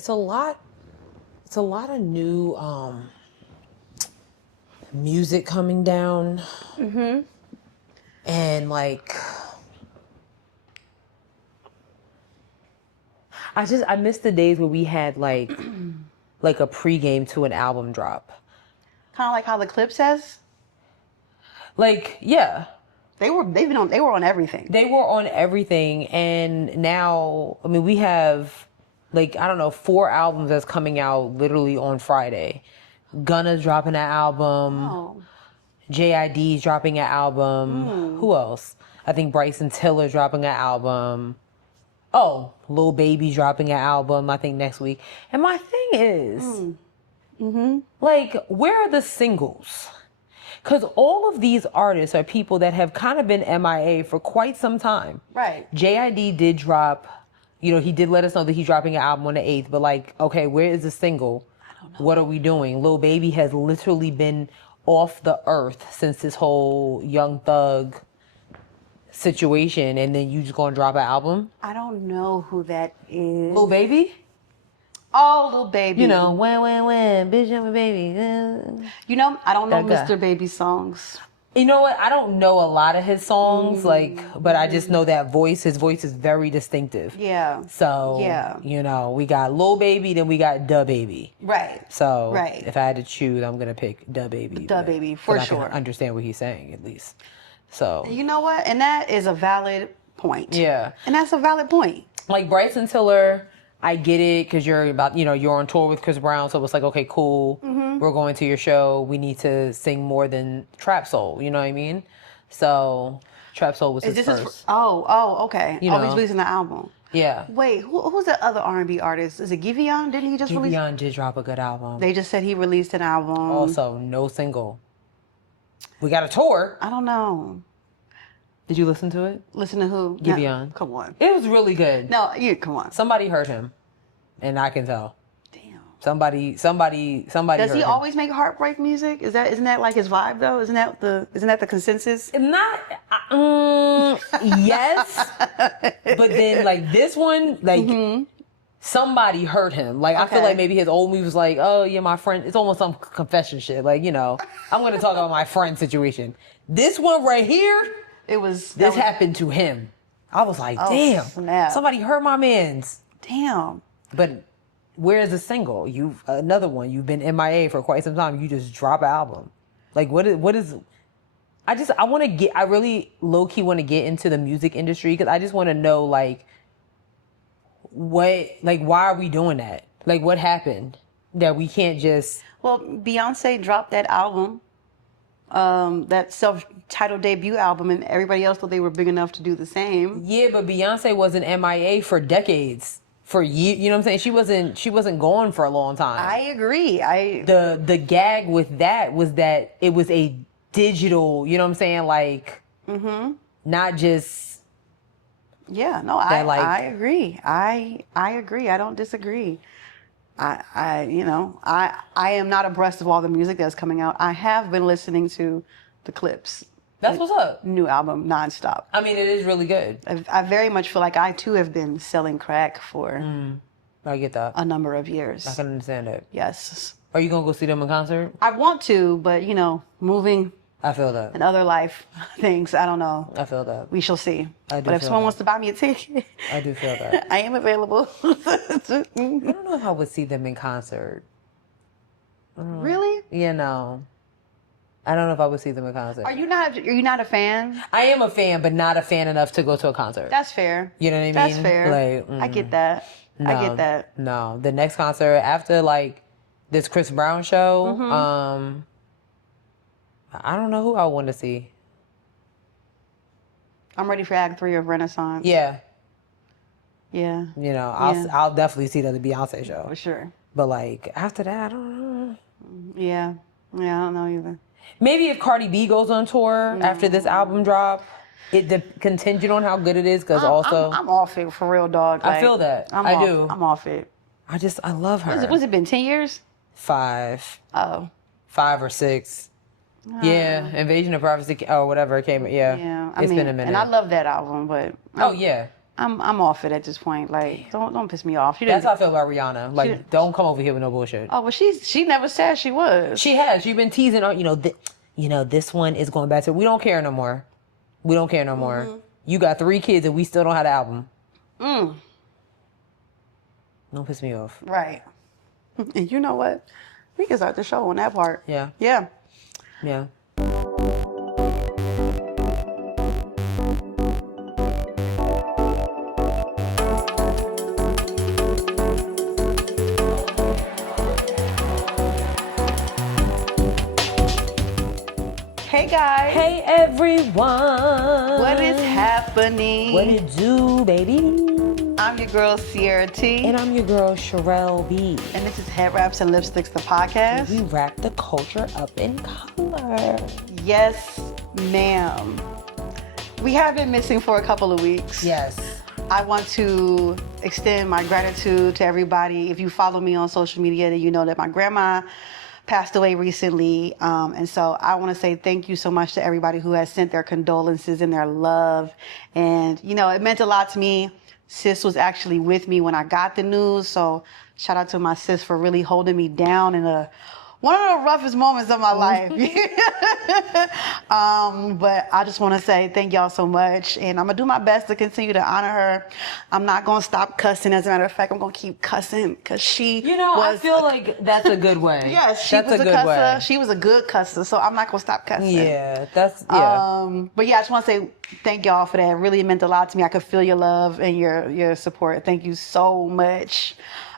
it's a lot of new music coming down. Mm-hmm. And like I miss the days where we had like a pregame to an album drop. Kind of like how the Clip says. Like, yeah. They were on everything. They were on everything, and now, I mean, we have, like, I don't know, 4 albums that's coming out literally on Friday. Gunna's dropping an album. Oh. JID's dropping an album. Who else? I think Bryson Tiller's dropping an album. Oh, Lil Baby's dropping an album, I think, next week. And my thing is, like, where are the singles? Because all of these artists are people that have kind of been MIA for quite some time. Right. JID did drop, you know, he did let us know that he's dropping an album on the 8th, but like, okay, where is the single? I don't know. What are we doing? Lil Baby has literally been off the earth since this whole Young Thug situation, and then you just gonna drop an album? I don't know who that is. Lil Baby? Oh, Lil Baby. You know, when, bitch, I'm a baby. You know, I don't know That guy. Mr. Baby's songs. You know what? I don't know a lot of his songs, but I just know that voice. His voice is very distinctive. Yeah. So, yeah. You know, we got Lil Baby, then we got Da Baby. Right. So, right. If I had to choose, I'm going to pick Da Baby. Da Baby, for sure. I can understand what he's saying, at least. So. You know what? And that is a valid point. Yeah. And that's a valid point. Like Bryson Tiller, I get it, because you're on tour with Chris Brown, so it's like, okay, cool. We're going to your show. We need to sing more than Trap Soul. You know what I mean? So Trap Soul was his first. Okay. You He's know. releasing the album. Yeah. Wait, who's the other R&B artist? Is it Giveon? Didn't he just release? Giveon did drop a good album. They just said he released an album. Also, no single. We got a tour. I don't know. Did you listen to it? Listen to who? Giveon. No, come on. It was really good. No, come on. Somebody heard him, and I can tell. Damn. Somebody. Does heard he him. always make heartbreak music? Isn't that like his vibe though? Isn't that the consensus? Not. Yes, but then like this one, like somebody heard him. Like I feel like maybe his old movie was like, oh yeah, my friend. It's almost some confession shit. Like, you know, I'm gonna talk about my friend situation. This one right here. This happened to him. I was like, damn, snap. Somebody hurt my man's. Damn. But where's the single? Another one. You've been MIA for quite some time. You just drop an album. Like, what is? I really low key want to get into the music industry, because I just want to know, like, why are we doing that? Like, what happened that we can't just? Well, Beyonce dropped that album. That self-titled debut album, and everybody else thought they were big enough to do the same. Yeah, but Beyonce was an MIA for decades, for years. You know what I'm saying? She wasn't gone for a long time. I agree. The gag with that was that it was a digital. You know what I'm saying? Like, not just. Yeah, no, I agree. I agree. I don't disagree. I am not abreast of all the music that's coming out. I have been listening to the Clips. That's what's up. New album, nonstop. I mean, it is really good. I very much feel like I too have been selling crack for I get that. a number of years. I can understand it. Yes. Are you gonna go see them in concert? I want to, but moving. I feel that. And other life things, I don't know. I feel that. We shall see. I do but if feel someone that. wants to buy me a ticket, I do feel that. I am available. I don't know if I would see them in concert. Really? Yeah, no. I don't know if I would see them in concert. Are you not a fan? I am a fan, but not a fan enough to go to a concert. That's fair. You know what I mean? That's fair. Like, I get that. no, I get that. No, the next concert after like this Chris Brown show, I don't know who I want to see. I'm ready for Act 3 of Renaissance. Yeah. Yeah. You know, I'll definitely see the Beyonce show. For sure. But like after that, I don't know. Yeah. Yeah, I don't know either. Maybe if Cardi B goes on tour after this album drop, contingent on how good it is, because also I'm off it for real, dog. I feel that. I do. I'm off it. I love her. What's it been, 10 years? 5. Oh. 5 or 6. Yeah, Invasion of Privacy or whatever it came. Yeah, Yeah. It's been a minute. And I love that album, but oh yeah, I'm off it at this point. Like, don't piss me off. That's how I feel about Rihanna. Like, don't come over here with no bullshit. Oh, well, she never said she was. She has. She's been teasing on, this one is going back to. We don't care no more. We don't care no more. You got 3 kids and we still don't have the album. Don't piss me off. Right. And you know what? We can start the show on that part. Yeah. Yeah. Yeah. Hey guys. Hey everyone. What is happening? What it do, baby? I'm your girl Sierra T. And I'm your girl Sharelle B. And this is Head Wraps and Lipsticks, the podcast. We wrap the culture up in color. Yes, ma'am. We have been missing for a couple of weeks. Yes. I want to extend my gratitude to everybody. If you follow me on social media, then you know that my grandma passed away recently. And so I want to say thank you so much to everybody who has sent their condolences and their love. And, it meant a lot to me. Sis was actually with me when I got the news. So shout out to my sis for really holding me down in one of the roughest moments of my life. But I just want to say thank y'all so much. And I'm going to do my best to continue to honor her. I'm not going to stop cussing. As a matter of fact, I'm going to keep cussing because she I feel like that's a good way. Yes, she was a good cusser. Way. She was a good cusser. So I'm not going to stop cussing. Yeah, yeah. But yeah, I just want to say thank y'all for that. It really meant a lot to me. I could feel your love and your support. Thank you so much.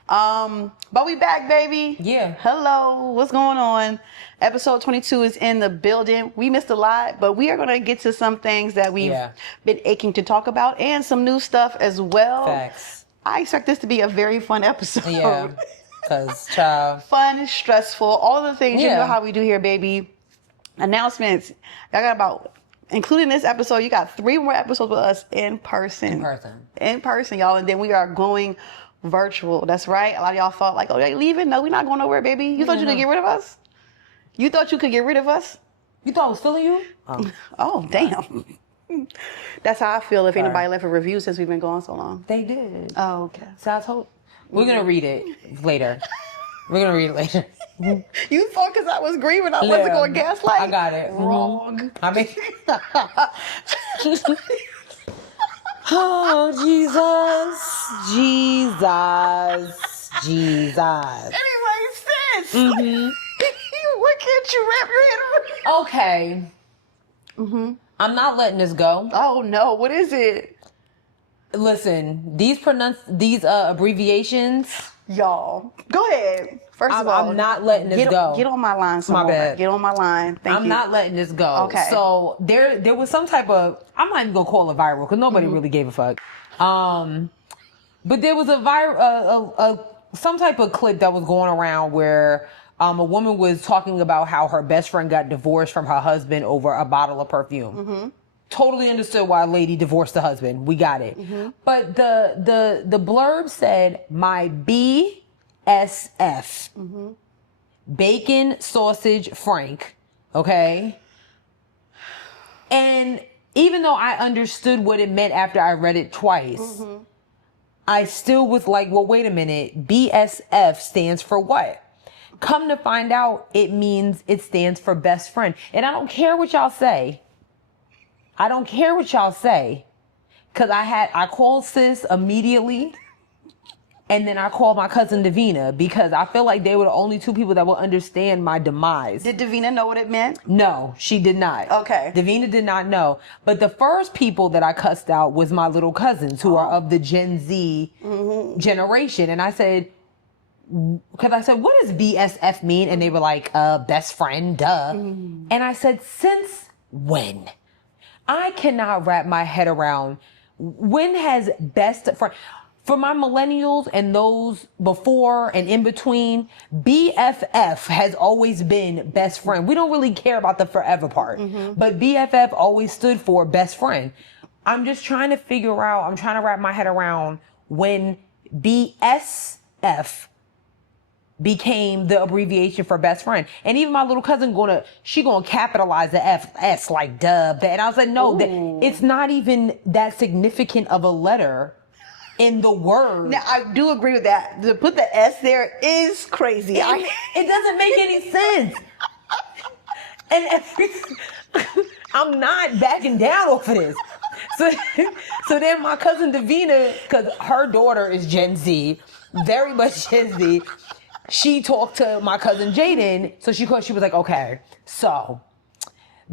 But we back, baby. Yeah. Hello. What's going on? Episode 22 is in the building. We missed a lot, but we are going to get to some things that we've been aching to talk about and some new stuff as well. Facts. I expect this to be a very fun episode. Yeah. Because, child. Fun, stressful, all the things. You know how we do here, baby. Announcements. I got including this episode, you got 3 more episodes with us in person. In person, y'all. And then we are going virtual. That's right. A lot of y'all thought like, oh, you leaving? No, we're not going nowhere, baby. You thought you could get rid of us? You thought you could get rid of us? You thought I was feeling you? Oh, damn. That's how I feel if anybody left a review since we've been gone so long. They did. Oh, okay. So I told... We're going to read it later. We're going to read it later. You thought because I was grieving I wasn't going to gaslight? I got it. Wrong. I mean... Oh, Jesus. Anyway, sis. What can't you wrap your head around? Okay. I'm not letting this go. Oh, no. What is it? Listen, these abbreviations. Y'all, go ahead. First of all, I'm not letting this go. Get on my line, My bad. Get on my line. Thank you. I'm not letting this go. Okay. So there was some type of, I'm not even gonna call it viral because nobody really gave a fuck. But there was some type of clip that was going around where a woman was talking about how her best friend got divorced from her husband over a bottle of perfume. Totally understood why a lady divorced the husband. We got it. But the blurb said, my BSF, bacon sausage Frank. Okay. And even though I understood what it meant after I read it twice, I still was like, well, wait a minute. BSF stands for what? Come to find out, it stands for best friend. And I don't care what y'all say. Cause I called sis immediately. And then I called my cousin Davina because I feel like they were the only 2 people that would understand my demise. Did Davina know what it meant? No, she did not. Okay. Davina did not know. But the first people that I cussed out was my little cousins who are of the Gen Z generation. And I said, what does BSF mean? And they were like, best friend, duh. And I said, since when? I cannot wrap my head around when has best friend... For my millennials and those before and in between, BFF has always been best friend. We don't really care about the forever part, but BFF always stood for best friend. I'm just trying to I'm trying to wrap my head around when BSF, became the abbreviation for best friend. And even my little cousin gonna capitalize the S like dub. And I was like, no, it's not even that significant of a letter in the word. Now, I do agree with that. To put the S there is crazy. It doesn't make any sense. And I'm not backing down off of this. So then my cousin Davina, because her daughter is Gen Z, very much Gen Z, she talked to my cousin Jaden. So she was like, okay, so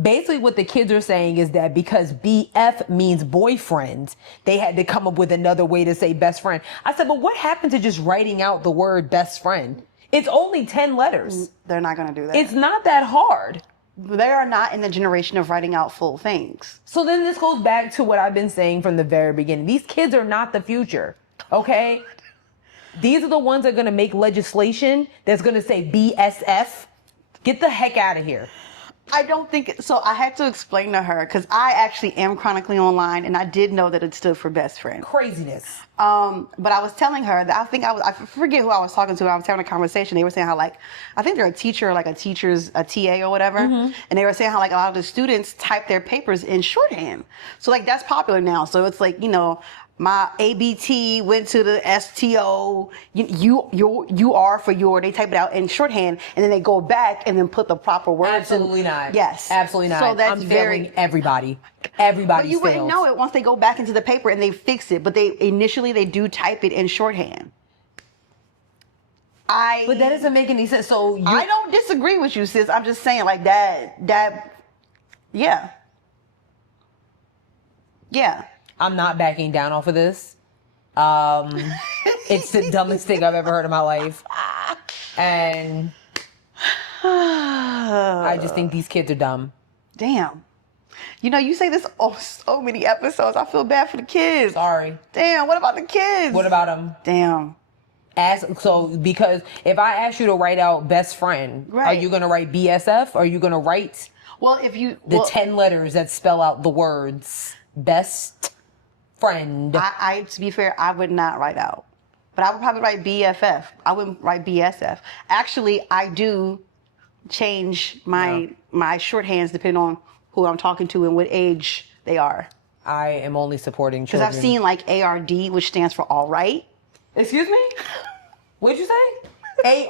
basically what the kids are saying is that because BF means boyfriend, they had to come up with another way to say best friend. I said, but what happened to just writing out the word best friend? It's only 10 letters. They're not going to do that. It's not that hard. They are not in the generation of writing out full things. So then this goes back to what I've been saying from the very beginning. These kids are not the future, okay? These are the ones that are going to make legislation that's going to say BSF. Get the heck out of here. I don't think so. I had to explain to her because I actually am chronically online, and I did know that it stood for best friend. Craziness. But I was telling her that I forget who I was talking to. I was having a conversation. They were saying how I think they're a teacher, like a TA or whatever, and they were saying how a lot of the students type their papers in shorthand. So that's popular now. So it's my ABT went to the STO, you are for your, they type it out in shorthand, and then they go back and then put the proper words Absolutely not. Yes. Absolutely not. So that's I'm failing everybody. Everybody But you wouldn't know it once they go back into the paper and they fix it, but they do type it in shorthand. But that doesn't make any sense. So I don't disagree with you, sis. I'm just saying that, yeah. Yeah. I'm not backing down off of this. It's the dumbest thing I've ever heard in my life. And I just think these kids are dumb. Damn. You say this on so many episodes. I feel bad for the kids. Sorry. Damn, what about the kids? What about them? Damn. Because if I ask you to write out best friend, right. Are you going to write BSF? Or are you going to write 10 letters that spell out the words best friend? I to be fair, I would not write out. But I would probably write BFF. I wouldn't write BSF. Actually, I do change my shorthands depending on who I'm talking to and what age they are. I am only supporting children. Because I've seen ARD, which stands for all right. Excuse me? What'd you say?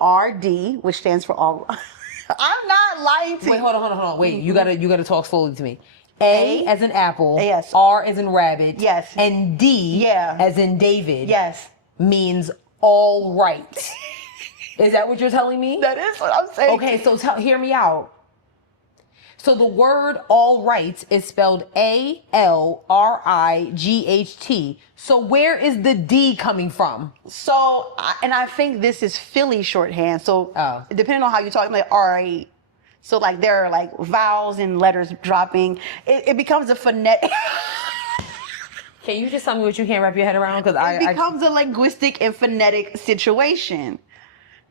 ARD, which stands for all. I'm not lying to you. Wait, hold on. Wait, you gotta talk slowly to me. A as in apple. Yes. R as in rabbit. Yes. And D as in David. Yes. Means all right. Is that what you're telling me? That is what I'm saying. Okay, so hear me out. So the word all right is spelled ALRIGHT. So where is the D coming from? So, and I think this is Philly shorthand. So depending on how you talk, R8. So there are vowels and letters dropping. It becomes a phonetic. Can you just tell me what you can't wrap your head around? Because it becomes a linguistic and phonetic situation.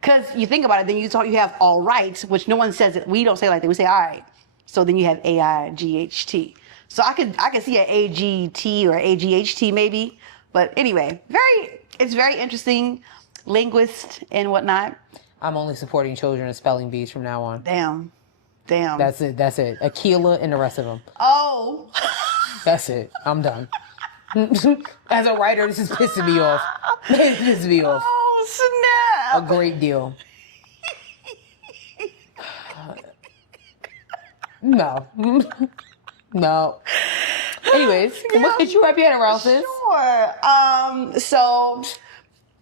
Because you think about it, then you have all right, which no one says it. We don't say it like that. We say all right. So then you have AIGHT. So I could see an AGT or AGHT maybe. But anyway, it's very interesting. Linguist and whatnot. I'm only supporting children and spelling bees from now on. Damn. That's it. Aquila and the rest of them. Oh. That's it. I'm done. As a writer, this is pissing me off. It's pissing me off. Oh, snap. A great deal. No. No. Anyways, what did you wrap your head around, sis? Sure. So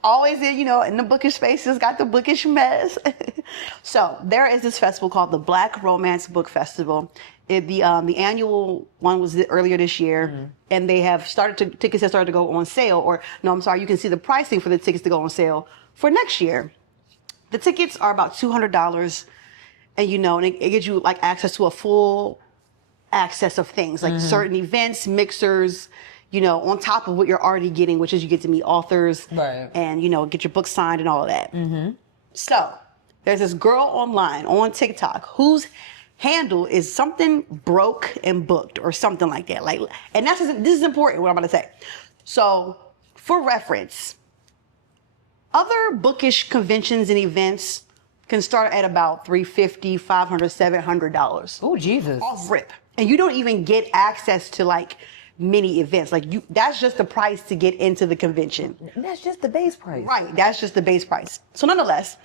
always in the bookish spaces, got the bookish mess. So there is this festival called the Black Romance Book Festival. The annual one was earlier this year, and they have tickets have started to go on sale. Or no, I'm sorry, you can see the pricing for the tickets to go on sale for next year. The tickets are about $200, and and it gives you access to a full access of things like certain events, mixers. On top of what you're already getting, which is you get to meet authors, right, and get your book signed and all of that. So there's this girl online on TikTok whose handle is something broke and booked or something like that. And this is important. What I'm about to say. So for reference, Other bookish conventions and events can start at about $350, $500, $700. Oh, Jesus. Off rip. And you don't even get access to like many events. Like that's just the price to get into the convention. And that's just the base price. Right. That's just the base price. So nonetheless,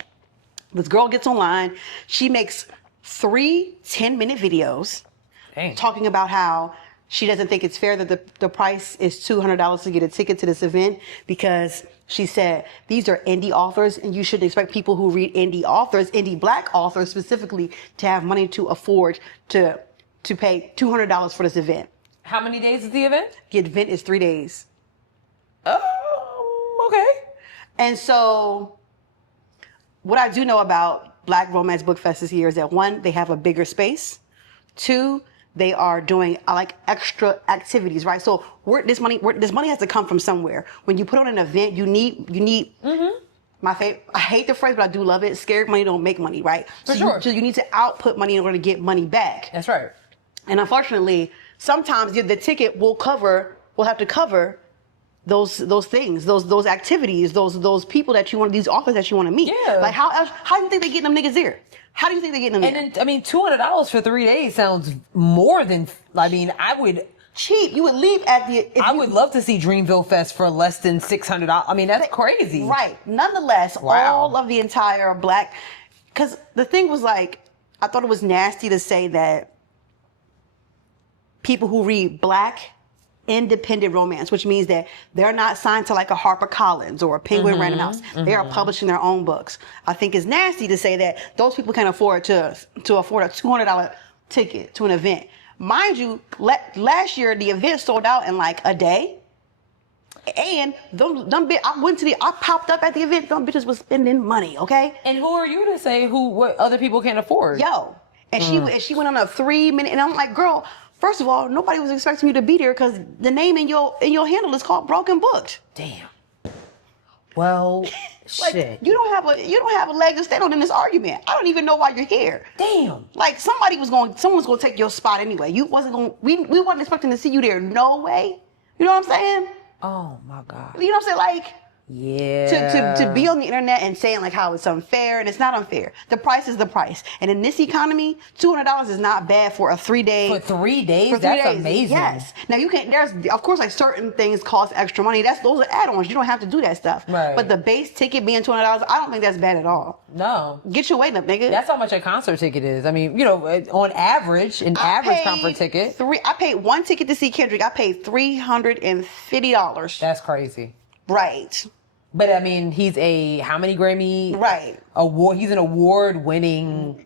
this girl gets online. She makes 3 10-minute videos talking about how she doesn't think it's fair that the price is $200 to get a ticket to this event because she said these are indie authors and you shouldn't expect people who read indie authors, indie black authors specifically, to have money to afford to pay $200 for this event. How many days is the event? The event is 3 days. Okay. And so what I do know about Black Romance Book Fest this year is that 1, they have a bigger space. 2, they are doing like extra activities, right? So this money has to come from somewhere. When you put on an event, you need my favorite. I hate the phrase, but I do love it. Scared money don't make money, right? For sure. So you need to output money in order to get money back. That's right. And unfortunately, sometimes the ticket will have to cover those things, those activities, those people that you want, these authors that you want to meet. Yeah. Like how do you think they getting them niggas there? How do you think they getting them there? And then, I mean, $200 for 3 days sounds more than. I mean, I would. Cheap. You would leave at the. I would love to see Dreamville Fest for less than $600. I mean, that's crazy. Right. Nonetheless, all of the entire Black, because the thing was like, I thought it was nasty to say that people who read Black independent romance, which means that they're not signed to like a HarperCollins or a Penguin Random House. They are publishing their own books. I think it's nasty to say that those people can afford to afford a $200 ticket to an event. Mind you, last year the event sold out in like a day. And I popped up at the event. Them bitches was spending money, okay? And who are you to say what other people can't afford? Yo, and she went on a 3-minute, and I'm like, girl, first of all, nobody was expecting you to be there because the name in your handle is called Broken Booked. Damn. Well, like, shit. You don't have a leg to stand on in this argument. I don't even know why you're here. Damn. Like someone's gonna take your spot anyway. We wasn't expecting to see you there. No way. You know what I'm saying? Oh my God. You know what I'm saying? Like, yeah. To be on the internet and saying like how it's unfair, and it's not unfair. The price is the price. And in this economy, $200 is not bad for a 3 day. For 3 days? That's amazing. Yes. Now you can, there's of course like certain things cost extra money. Those are add-ons. You don't have to do that stuff. Right. But the base ticket being $200, I don't think that's bad at all. No. Get your weight up, nigga. That's how much a concert ticket is. I mean, on average, concert ticket. I paid one ticket to see Kendrick. I paid $350. That's crazy. Right. But I mean, he's how many Grammy? Right. He's an award-winning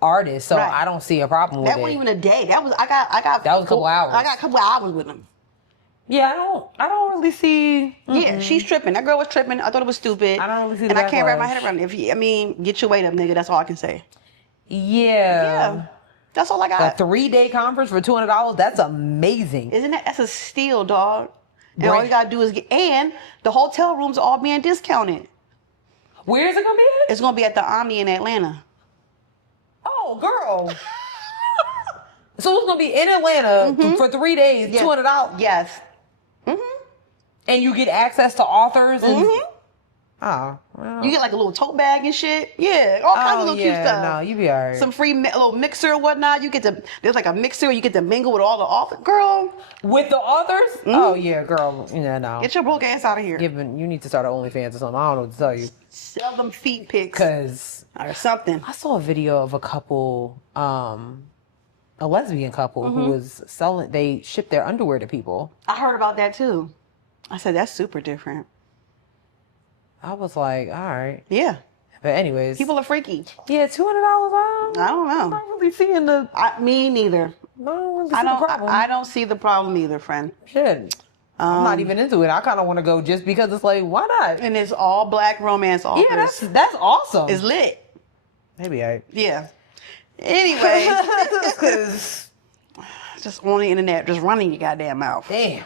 artist, so I don't see a problem with it. That wasn't even a day. That was a couple hours. I got a couple of hours with him. Yeah, I don't really see. Yeah, she's tripping. That girl was tripping. I thought it was stupid. I don't really see. And I can't wrap my head around it. Get your weight up, nigga. That's all I can say. Yeah. That's all I got. A 3-day conference for $200. That's amazing. Isn't that? That's a steal, dog. And all you gotta do is and the hotel rooms are all being discounted. Where is it gonna be at? It's gonna be at the Omni in Atlanta. Oh, girl. So it's gonna be in Atlanta for 3 days, $200. Yes. And you get access to authors and oh, well. You get like a little tote bag and shit. Yeah, all kinds of little cute stuff. No, you be alright. Some free little mixer and whatnot. There's like a mixer. You get to mingle with all the authors. Girl. With the authors? Oh yeah, girl. Yeah, no. Get your broke ass out of here. You need to start an OnlyFans or something. I don't know what to tell you. Sell them feet pics. Or something. I saw a video of a couple, a lesbian couple who was selling. They shipped their underwear to people. I heard about that too. I said that's super different. I was like, all right. Yeah. But anyways. People are freaky. Yeah, $200. I don't know. I'm not really seeing me neither. I don't really see the problem. I don't see the problem either, friend. Shit. I'm not even into it. I kind of want to go just because it's like, why not? And it's all Black romance authors. Yeah, that's awesome. It's lit. Maybe Yeah. Anyway. Just on the internet, just running your goddamn mouth. Damn.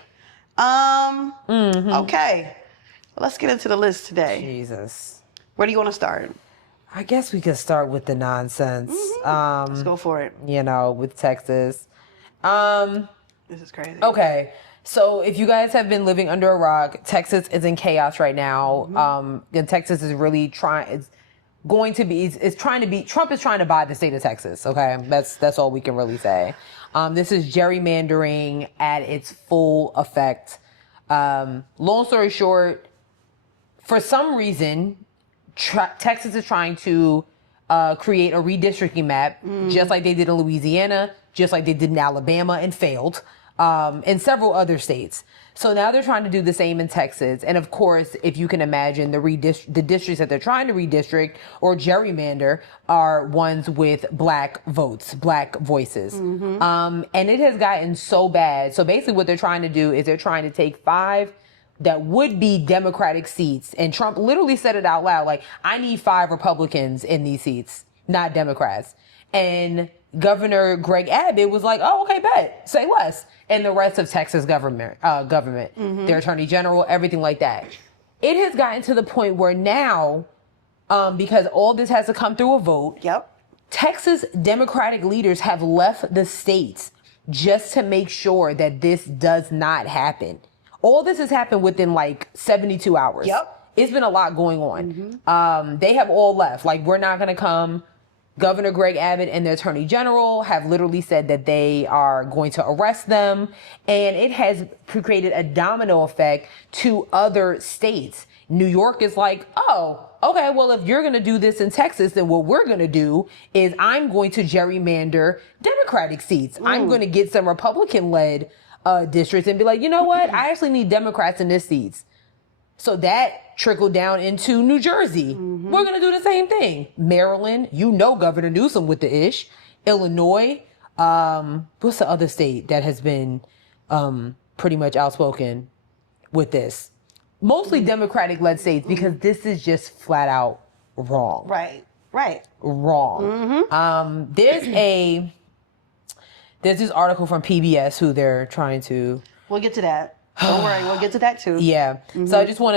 Okay. Let's get into the list today. Jesus. Where do you want to start? I guess we could start with the nonsense. Let's go for it. With Texas. This is crazy. Okay. So if you guys have been living under a rock, Texas is in chaos right now. And Texas is really Trump is trying to buy the state of Texas. Okay. That's all we can really say. This is gerrymandering at its full effect. Long story short, for some reason, Texas is trying to create a redistricting map, just like they did in Louisiana, just like they did in Alabama and failed. And several other states. So now they're trying to do the same in Texas. And of course, if you can imagine, the districts that they're trying to redistrict or gerrymander are ones with black votes, black voices. And it has gotten so bad. So basically what they're trying to do is they're trying to take 5 that would be Democratic seats. And Trump literally said it out loud, like, I need 5 Republicans in these seats, not Democrats. And Governor Greg Abbott was like, oh, okay, bet, say less. And the rest of Texas government, their attorney general, everything like that. It has gotten to the point where now, because all this has to come through a vote, Texas Democratic leaders have left the states just to make sure that this does not happen. All this has happened within like 72 hours. It's been a lot going on. They have all left. Like, we're not going to come. Governor Greg Abbott and the Attorney General have literally said that they are going to arrest them. And it has created a domino effect to other states. New York is like, oh, okay, well, if you're going to do this in Texas, then what we're going to do is I'm going to gerrymander Democratic seats. I'm going to get some Republican-led districts and be like, you know what? I actually need Democrats in this seats. So that trickled down into New Jersey. We're going to do the same thing. Maryland, Governor Newsom with the ish. Illinois, what's the other state that has been pretty much outspoken with this? Mostly Democratic-led states, because this is just flat out wrong. Wrong. There's this article from PBS who they're trying to... We'll get to that. Don't worry, we'll get to that too. So I just want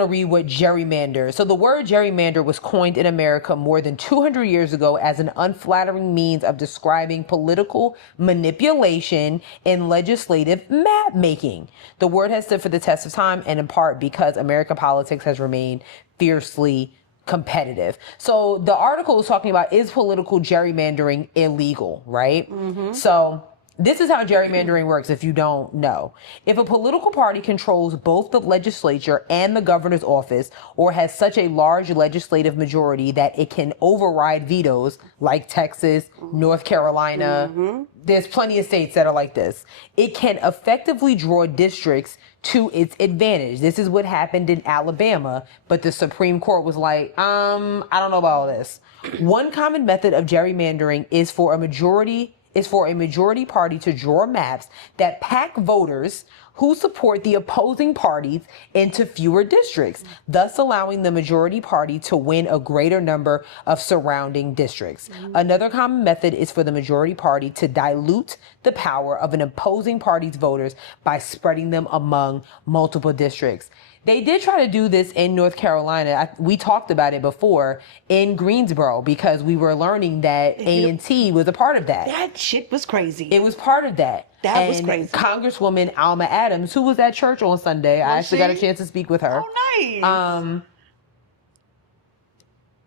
to read what gerrymander. So the word gerrymander was coined in America more than 200 years ago as an unflattering means of describing political manipulation and legislative map making. The word has stood for the test of time, and in part because American politics has remained fiercely competitive. So the article is talking about, is political gerrymandering illegal, right? So this is how gerrymandering works if you don't know. If a political party controls both the legislature and the governor's office, or has such a large legislative majority that it can override vetoes, like Texas, North Carolina, there's plenty of states that are like this, it can effectively draw districts to its advantage. This is what happened in Alabama, but the Supreme Court was like, I don't know about all this. One common method of gerrymandering is for a majority party to draw maps that pack voters who support the opposing parties into fewer districts, thus allowing the majority party to win a greater number of surrounding districts. Another common method is for the majority party to dilute the power of an opposing party's voters by spreading them among multiple districts. They did try to do this in North Carolina. We talked about it before in Greensboro, because we were learning that A&T was a part of that. That shit was crazy. It was part of that. That was crazy. Congresswoman Alma Adams, who was at church on Sunday, I actually got a chance to speak with her. Oh, nice.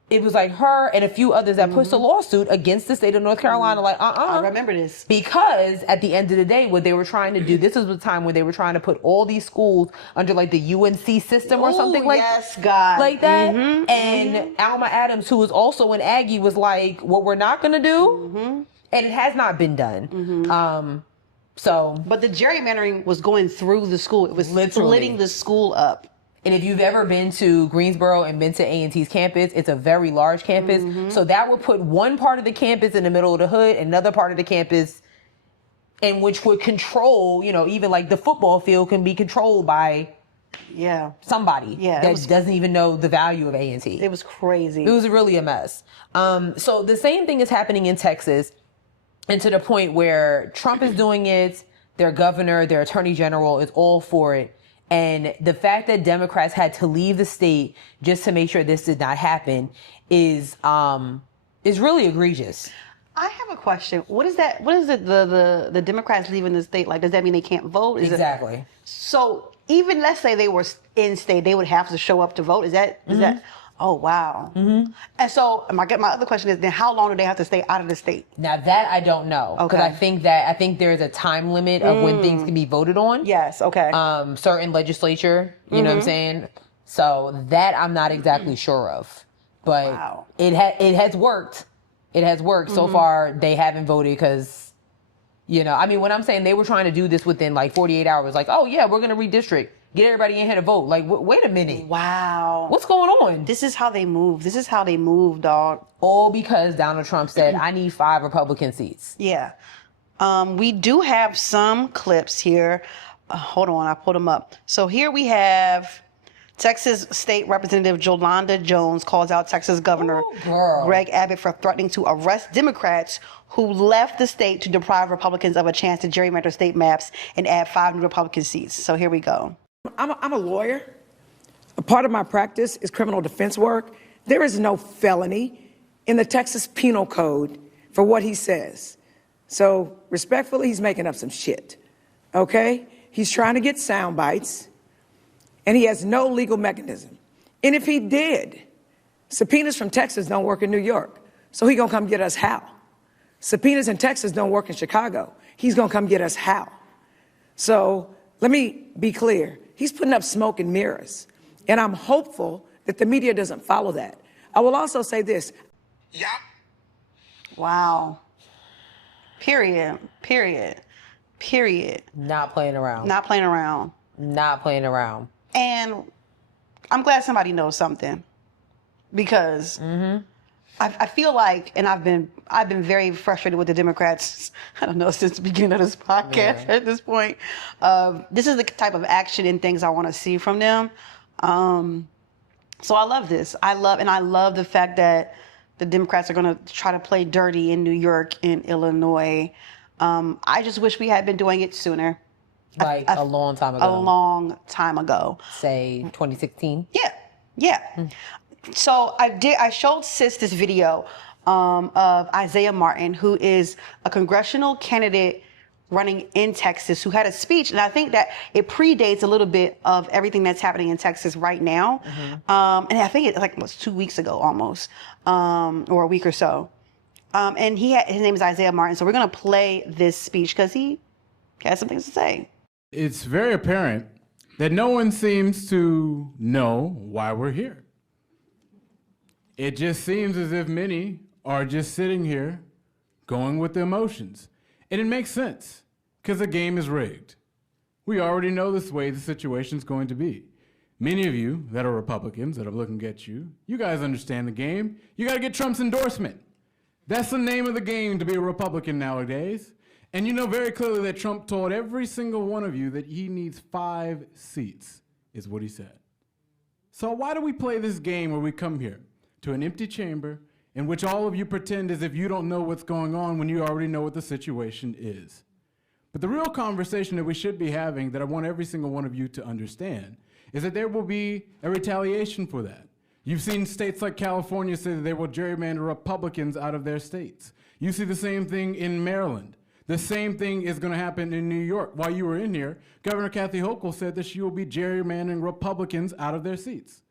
It was like her and a few others that pushed a lawsuit against the state of North Carolina. Like, I remember this. Because at the end of the day, what they were trying to do, this was the time when they were trying to put all these schools under like the UNC system or something like that. And Alma Adams, who was also an Aggie, was like, what we're not going to do. And it has not been done. But the gerrymandering was going through the school. It was splitting the school up. And if you've ever been to Greensboro and been to A&T's campus, it's a very large campus. So that would put one part of the campus in the middle of the hood, another part of the campus, and which would control, even like the football field can be controlled by somebody that doesn't even know the value of A&T. It was crazy. It was really a mess. So the same thing is happening in Texas, and to the point where Trump is doing it, their governor, their attorney general is all for it. And the fact that Democrats had to leave the state just to make sure this did not happen is really egregious. I have a question. What is that? What is it? The Democrats leaving the state? Like, does that mean they can't vote? Exactly. So even let's say they were in state, they would have to show up to vote. Is that? Oh wow. And so my other question is, then how long do they have to stay out of the state? Now that I don't know, because I think there's a time limit of when things can be voted on. Yes. Okay. Certain legislature, you know what I'm saying. So that I'm not exactly sure of, but it has worked. It has worked so far. They haven't voted because, you know, I mean, when I'm saying they were trying to do this within like 48 hours, like, oh yeah, we're gonna redistrict. Get everybody in here to vote. Like, wait a minute. Wow. What's going on? This is how they move. This is how they move, dog. All because Donald Trump said, I need 5 Republican seats. Yeah. We do have some clips here. Hold on, I pulled them up. So here we have Texas State Representative Jolanda Jones calls out Texas Governor Greg Abbott for threatening to arrest Democrats who left the state to deprive Republicans of a chance to gerrymander state maps and add 5 new Republican seats. So here we go. I'm a lawyer. A part of my practice is criminal defense work. There is no felony in the Texas Penal Code for what he says. So respectfully, he's making up some shit, okay? He's trying to get sound bites, and he has no legal mechanism. And if he did, subpoenas from Texas don't work in New York, so he gonna come get us how? Subpoenas in Texas don't work in Chicago. He's gonna come get us how? So let me be clear. He's putting up smoke and mirrors, and I'm hopeful that the media doesn't follow that. I will also say this. Yeah. Wow. Period. Not playing around. Not playing around. Not playing around. And I'm glad somebody knows something, because I feel like, and I've been very frustrated with the Democrats, I don't know, since the beginning of this podcast at this point. This is the type of action and things I want to see from them. So I love this. I love the fact that the Democrats are going to try to play dirty in New York and Illinois. I just wish we had been doing it sooner. Like a long time ago. A long time ago. Say 2016? Yeah. So I showed Sis this video of Isaiah Martin, who is a congressional candidate running in Texas, who had a speech, and I think that it predates a little bit of everything that's happening in Texas right now. And I think it was 2 weeks ago almost, or a week or so. And his name is Isaiah Martin. So we're gonna play this speech because he has some things to say. It's very apparent that no one seems to know why we're here. It just seems as if many are just sitting here going with the emotions. And it makes sense, because the game is rigged. We already know this way the situation's going to be. Many of you that are Republicans that are looking at you guys understand the game. You got to get Trump's endorsement. That's the name of the game to be a Republican nowadays. And you know very clearly that Trump told every single one of you that he needs 5 seats, is what he said. So why do we play this game where we come here to an empty chamber in which all of you pretend as if you don't know what's going on when you already know what the situation is? But the real conversation that we should be having, that I want every single one of you to understand, is that there will be a retaliation for that. You've seen states like California say that they will gerrymander Republicans out of their states. You see the same thing in Maryland. The same thing is going to happen in New York. While you were in here, Governor Kathy Hochul said that she will be gerrymandering Republicans out of their seats.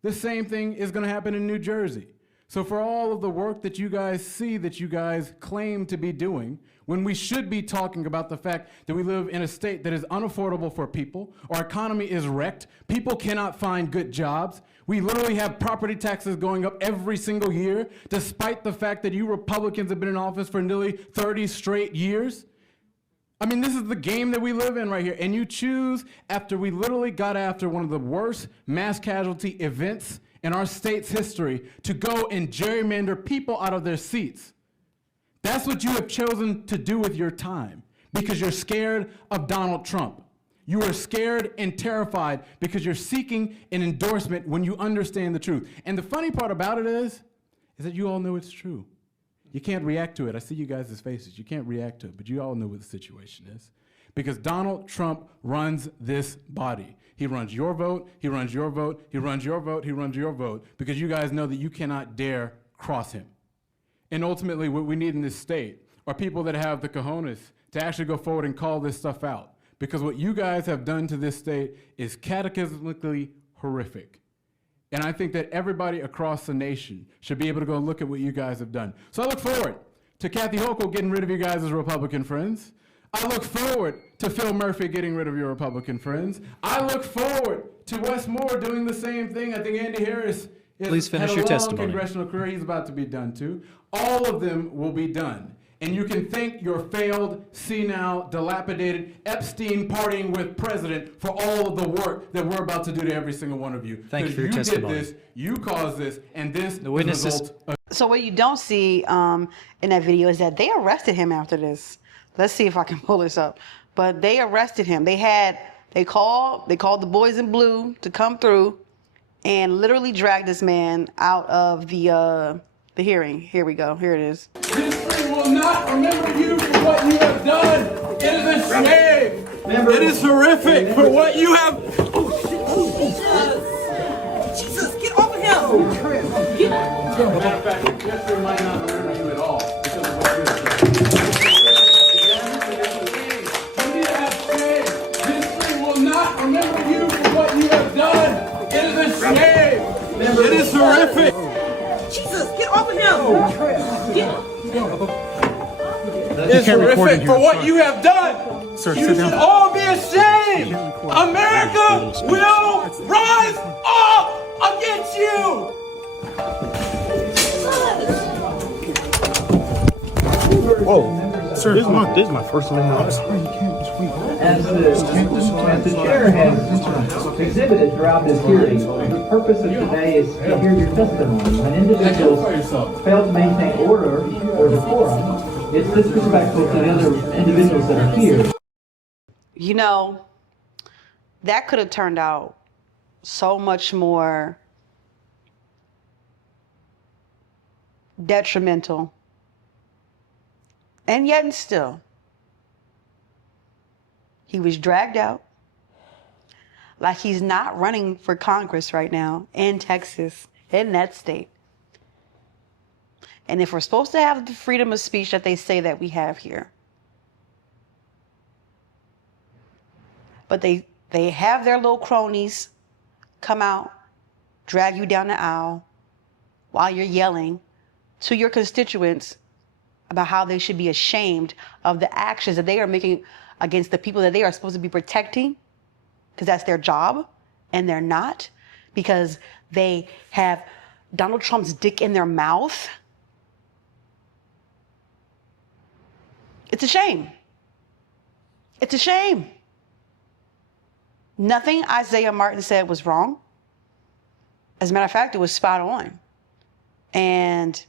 The same thing is going to happen in New Jersey. So for all of the work that you guys see that you guys claim to be doing, when we should be talking about the fact that we live in a state that is unaffordable for people, our economy is wrecked, people cannot find good jobs, we literally have property taxes going up every single year, despite the fact that you Republicans have been in office for nearly 30 straight years. I mean, this is the game that we live in right here. And you choose, after we literally got after one of the worst mass casualty events in our state's history, to go and gerrymander people out of their seats. That's what you have chosen to do with your time, because you're scared of Donald Trump. You are scared and terrified because you're seeking an endorsement when you understand the truth. And the funny part about it is that you all know it's true. You can't react to it. I see you guys' faces. You can't react to it, but you all know what the situation is. Because Donald Trump runs this body. He runs your vote, he runs your vote, he runs your vote, he runs your vote, because you guys know that you cannot dare cross him. And ultimately, what we need in this state are people that have the cojones to actually go forward and call this stuff out. Because what you guys have done to this state is cataclysmically horrific. And I think that everybody across the nation should be able to go look at what you guys have done. So I look forward to Kathy Hochul getting rid of you guys as Republican friends. I look forward to Phil Murphy getting rid of your Republican friends. I look forward to Wes Moore doing the same thing. I think Andy Harris Please finish your testimony. Congressional career. He's about to be done too. All of them will be done. And you can thank your failed, senile, dilapidated, Epstein partying with president for all of the work that we're about to do to every single one of you. Thank you for your testimony. You did this, you caused this, and this The witnesses. is the result of. So what you don't see in that video is that they arrested him after this. Let's see if I can pull this up. But they arrested him. They called the boys in blue to come through and literally dragged this man out of the hearing. Here we go. Here it is. History will not remember you for what you have done. It is a shame. It is horrific for what you have. Jesus, get off of him! Matter of fact, history might not remember you at all because of what you have done. You need to have shame. History will not remember you for what you have done. It is a shame. It is horrific. Jesus, get off of him! It is horrific for what you have done. Sir, You sit should down. all be ashamed. America will rise up against you. Whoa, sir, this is my first time. As the chair has exhibited throughout this hearing, the purpose of today is to hear your testimony. When individuals fail to maintain order or decorum, it's disrespectful to the other individuals that are here. You know, that could have turned out so much more detrimental. And yet and still, he was dragged out like he's not running for Congress right now in Texas, in that state. And if we're supposed to have the freedom of speech that they say that we have here, but they have their little cronies come out, drag you down the aisle while you're yelling to your constituents about how they should be ashamed of the actions that they are making against the people that they are supposed to be protecting, because that's their job, and they're not, because they have Donald Trump's dick in their mouth. It's a shame. It's a shame. Nothing Isaiah Martin said was wrong. As a matter of fact, it was spot on. And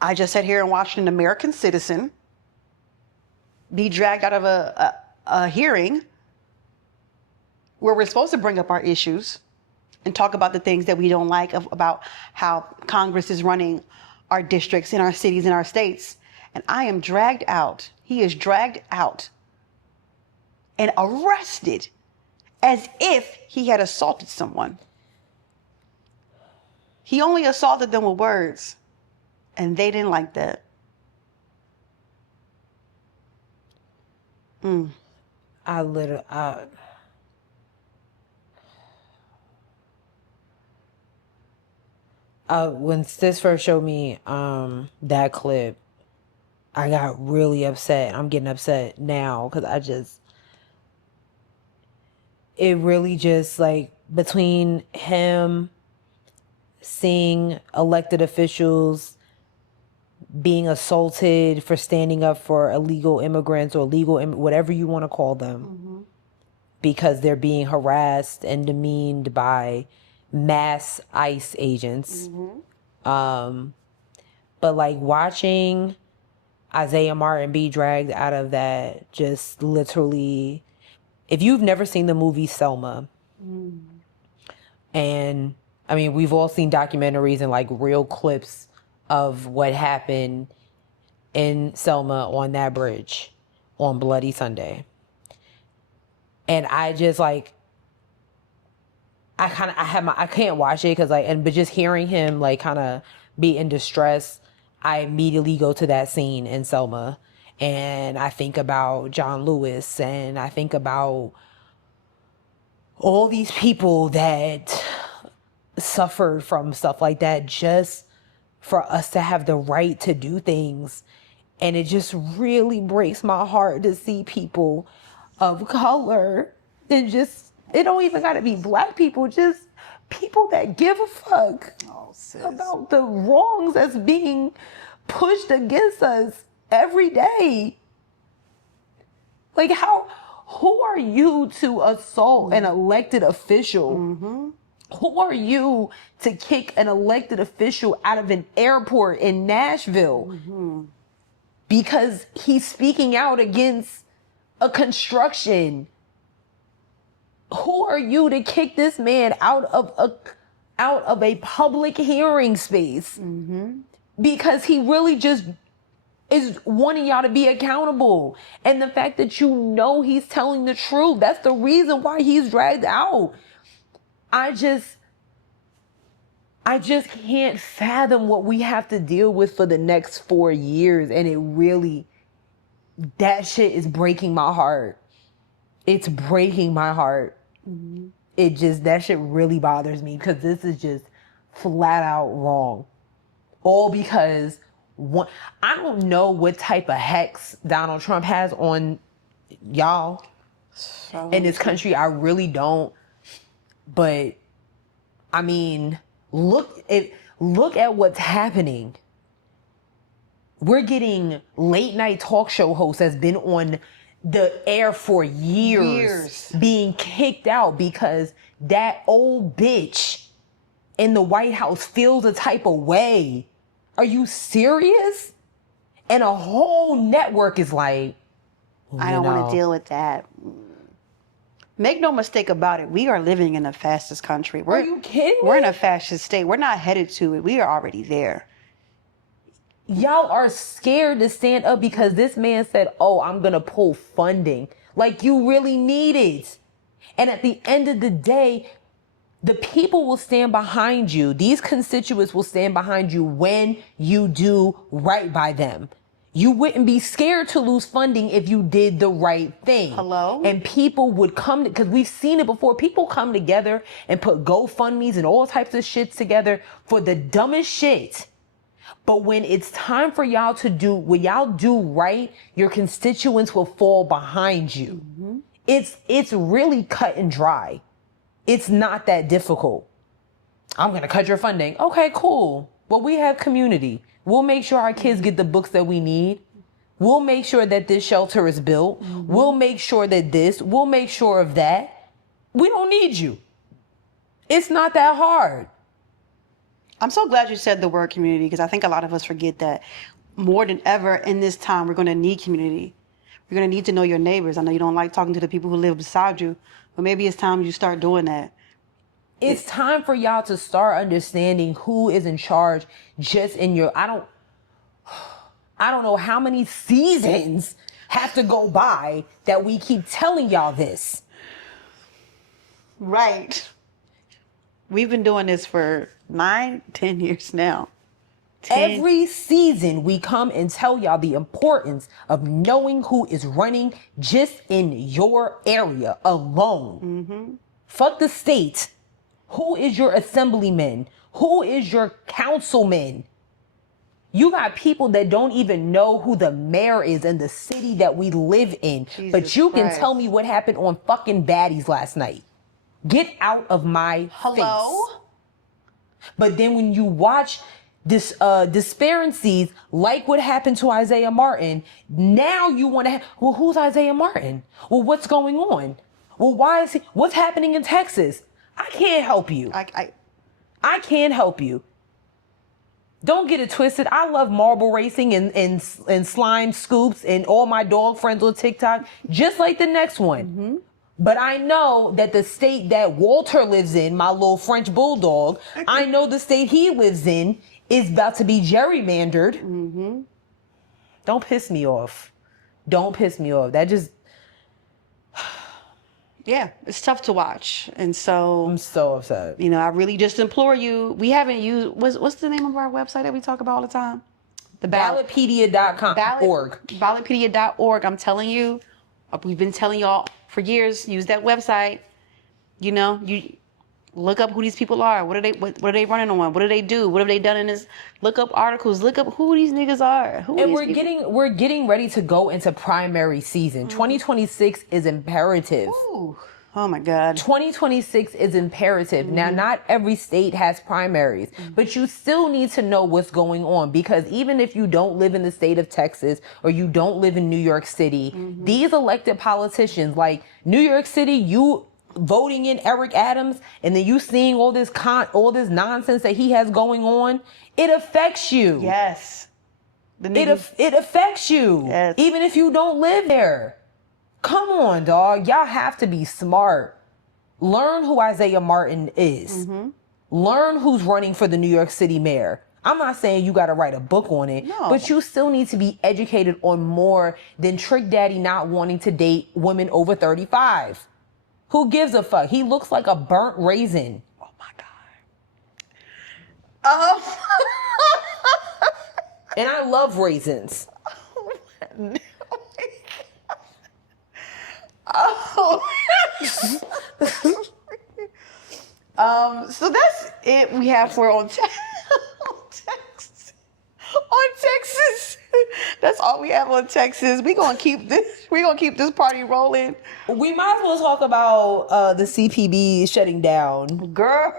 I just sat here and watched an American citizen be dragged out of a hearing where we're supposed to bring up our issues and talk about the things that we don't like about how Congress is running our districts in our cities and our states. And I am dragged out. He is dragged out and arrested as if he had assaulted someone. He only assaulted them with words, and they didn't like that. When Sis first showed me that clip, I got really upset. I'm getting upset now because it really just, like, between him seeing elected officials being assaulted for standing up for illegal immigrants or whatever you want to call them, because they're being harassed and demeaned by mass ICE agents. But like watching Isaiah Martin be dragged out of that, just literally, if you've never seen the movie Selma, and I mean, we've all seen documentaries and like real clips of what happened in Selma on that bridge on Bloody Sunday. And I just like, I can't watch it because but just hearing him like kind of be in distress I immediately go to that scene in Selma, and I think about John Lewis, and I think about all these people that suffered from stuff like that just for us to have the right to do things. And it just really breaks my heart to see people of color, and just, it don't even gotta be black people, just people that give a fuck about the wrongs that's being pushed against us every day. Like, who are you to assault an elected official? Who are you to kick an elected official out of an airport in Nashville because he's speaking out against a construction? Who are you to kick this man out of a public hearing space because he really just is wanting y'all to be accountable? And the fact that you know he's telling the truth, that's the reason why he's dragged out. I just can't fathom what we have to deal with for the next 4 years. And it really, that shit is breaking my heart. It's breaking my heart. It just, that shit really bothers me because this is just flat out wrong. All because I don't know what type of hex Donald Trump has on y'all in this country. I really don't. But I mean, look at what's happening. We're getting late night talk show hosts that's been on the air for years being kicked out because that old bitch in the White House feels a type of way. Are you serious? And a whole network is like, I don't want to deal with that. Make no mistake about it. We are living in a fascist country. Are you kidding me? We're in a fascist state. We're not headed to it. We are already there. Y'all are scared to stand up because this man said, oh, I'm going to pull funding. Like, you really need it. And at the end of the day, the people will stand behind you. These constituents will stand behind you when you do right by them. You wouldn't be scared to lose funding if you did the right thing. Hello? And people would come, because we've seen it before. People come together and put GoFundMes and all types of shit together for the dumbest shit. But when it's time for y'all to do, when y'all do right, your constituents will fall behind you. It's really cut and dry. It's not that difficult. I'm going to cut your funding. Okay, cool. Well, we have community. We'll make sure our kids get the books that we need. We'll make sure that this shelter is built. We'll make sure that we'll make sure of that. We don't need you. It's not that hard. I'm so glad you said the word community because I think a lot of us forget that more than ever in this time, we're going to need community. You're going to need to know your neighbors. I know you don't like talking to the people who live beside you, but maybe it's time you start doing that. It's time for y'all to start understanding who is in charge just in your, I don't know how many seasons have to go by that we keep telling y'all this. Right. We've been doing this for 9-10 years now. Every season we come and tell y'all the importance of knowing who is running just in your area alone. Fuck the state. Who is your assemblyman? Who is your councilman? You got people that don't even know who the mayor is in the city that we live in. But you can tell me what happened on fucking Baddies last night. Get out of my face. But then when you watch this disparities like what happened to Isaiah Martin, now you want to well, who's Isaiah Martin? Well, what's going on? Well, why is he, what's happening in Texas? I can't help you. I can't help you. Don't get it twisted. I love marble racing and slime scoops and all my dog friends on TikTok, just like the next one. But I know that the state that Walter lives in, my little French bulldog, I know the state he lives in is about to be gerrymandered. Don't piss me off. Don't piss me off. That just... Yeah, it's tough to watch. And so... I'm so upset. You know, I really just implore you. We haven't used... What's the name of our website that we talk about all the time? The Ballotpedia.org. Ballotpedia.org. I'm telling you, we've been telling y'all for years, use that website. You know, you look up who these people are. What are they running on? What do they do? What have they done in this? Look up articles. Look up who these niggas are. And we're getting ready to go into primary season. 2026 is imperative. Ooh. Oh my God. 2026 is imperative. Now, not every state has primaries, but you still need to know what's going on, because even if you don't live in the state of Texas or you don't live in New York City, these elected politicians, like New York City, you voting in Eric Adams and then you seeing all this nonsense that he has going on, it affects you. Yes. It affects you. Yes. Even if you don't live there. Come on, dog. Y'all have to be smart. Learn who Isaiah Martin is. Learn who's running for the New York City mayor. I'm not saying you got to write a book on it, but you still need to be educated on more than Trick Daddy not wanting to date women over 35. Who gives a fuck? He looks like a burnt raisin. Oh my God. And I love raisins. So that's it we have for on Texas. That's all we have on Texas. We're gonna keep this party rolling. We might as well talk about the CPB shutting down. Girl,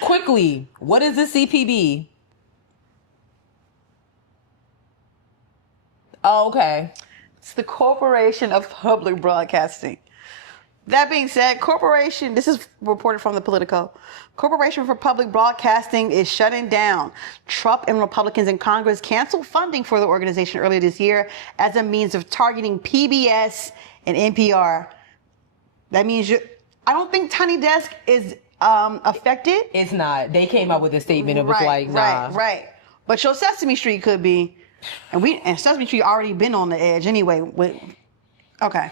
quickly, what is the CPB? Oh, okay. It's the Corporation of Public Broadcasting. That being said, this is reported from the Politico. Corporation for Public Broadcasting is shutting down. Trump and Republicans in Congress canceled funding for the organization earlier this year as a means of targeting PBS and NPR. That means I don't think Tiny Desk is affected. It's not. They came out with a statement. It was like, nah. Right. But your Sesame Street could be. And Sesame Street already been on the edge anyway. Okay.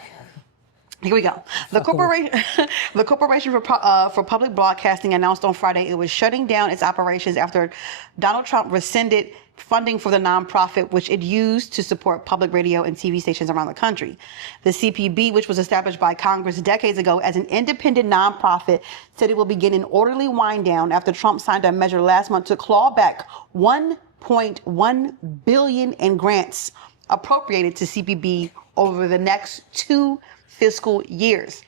Here we go. The Corporation for Public Broadcasting announced on Friday it was shutting down its operations after Donald Trump rescinded funding for the nonprofit, which it used to support public radio and TV stations around the country. The CPB, which was established by Congress decades ago as an independent nonprofit, said it will begin an orderly wind down after Trump signed a measure last month to claw back $1.1 billion in grants appropriated to CPB over the next 2 fiscal years.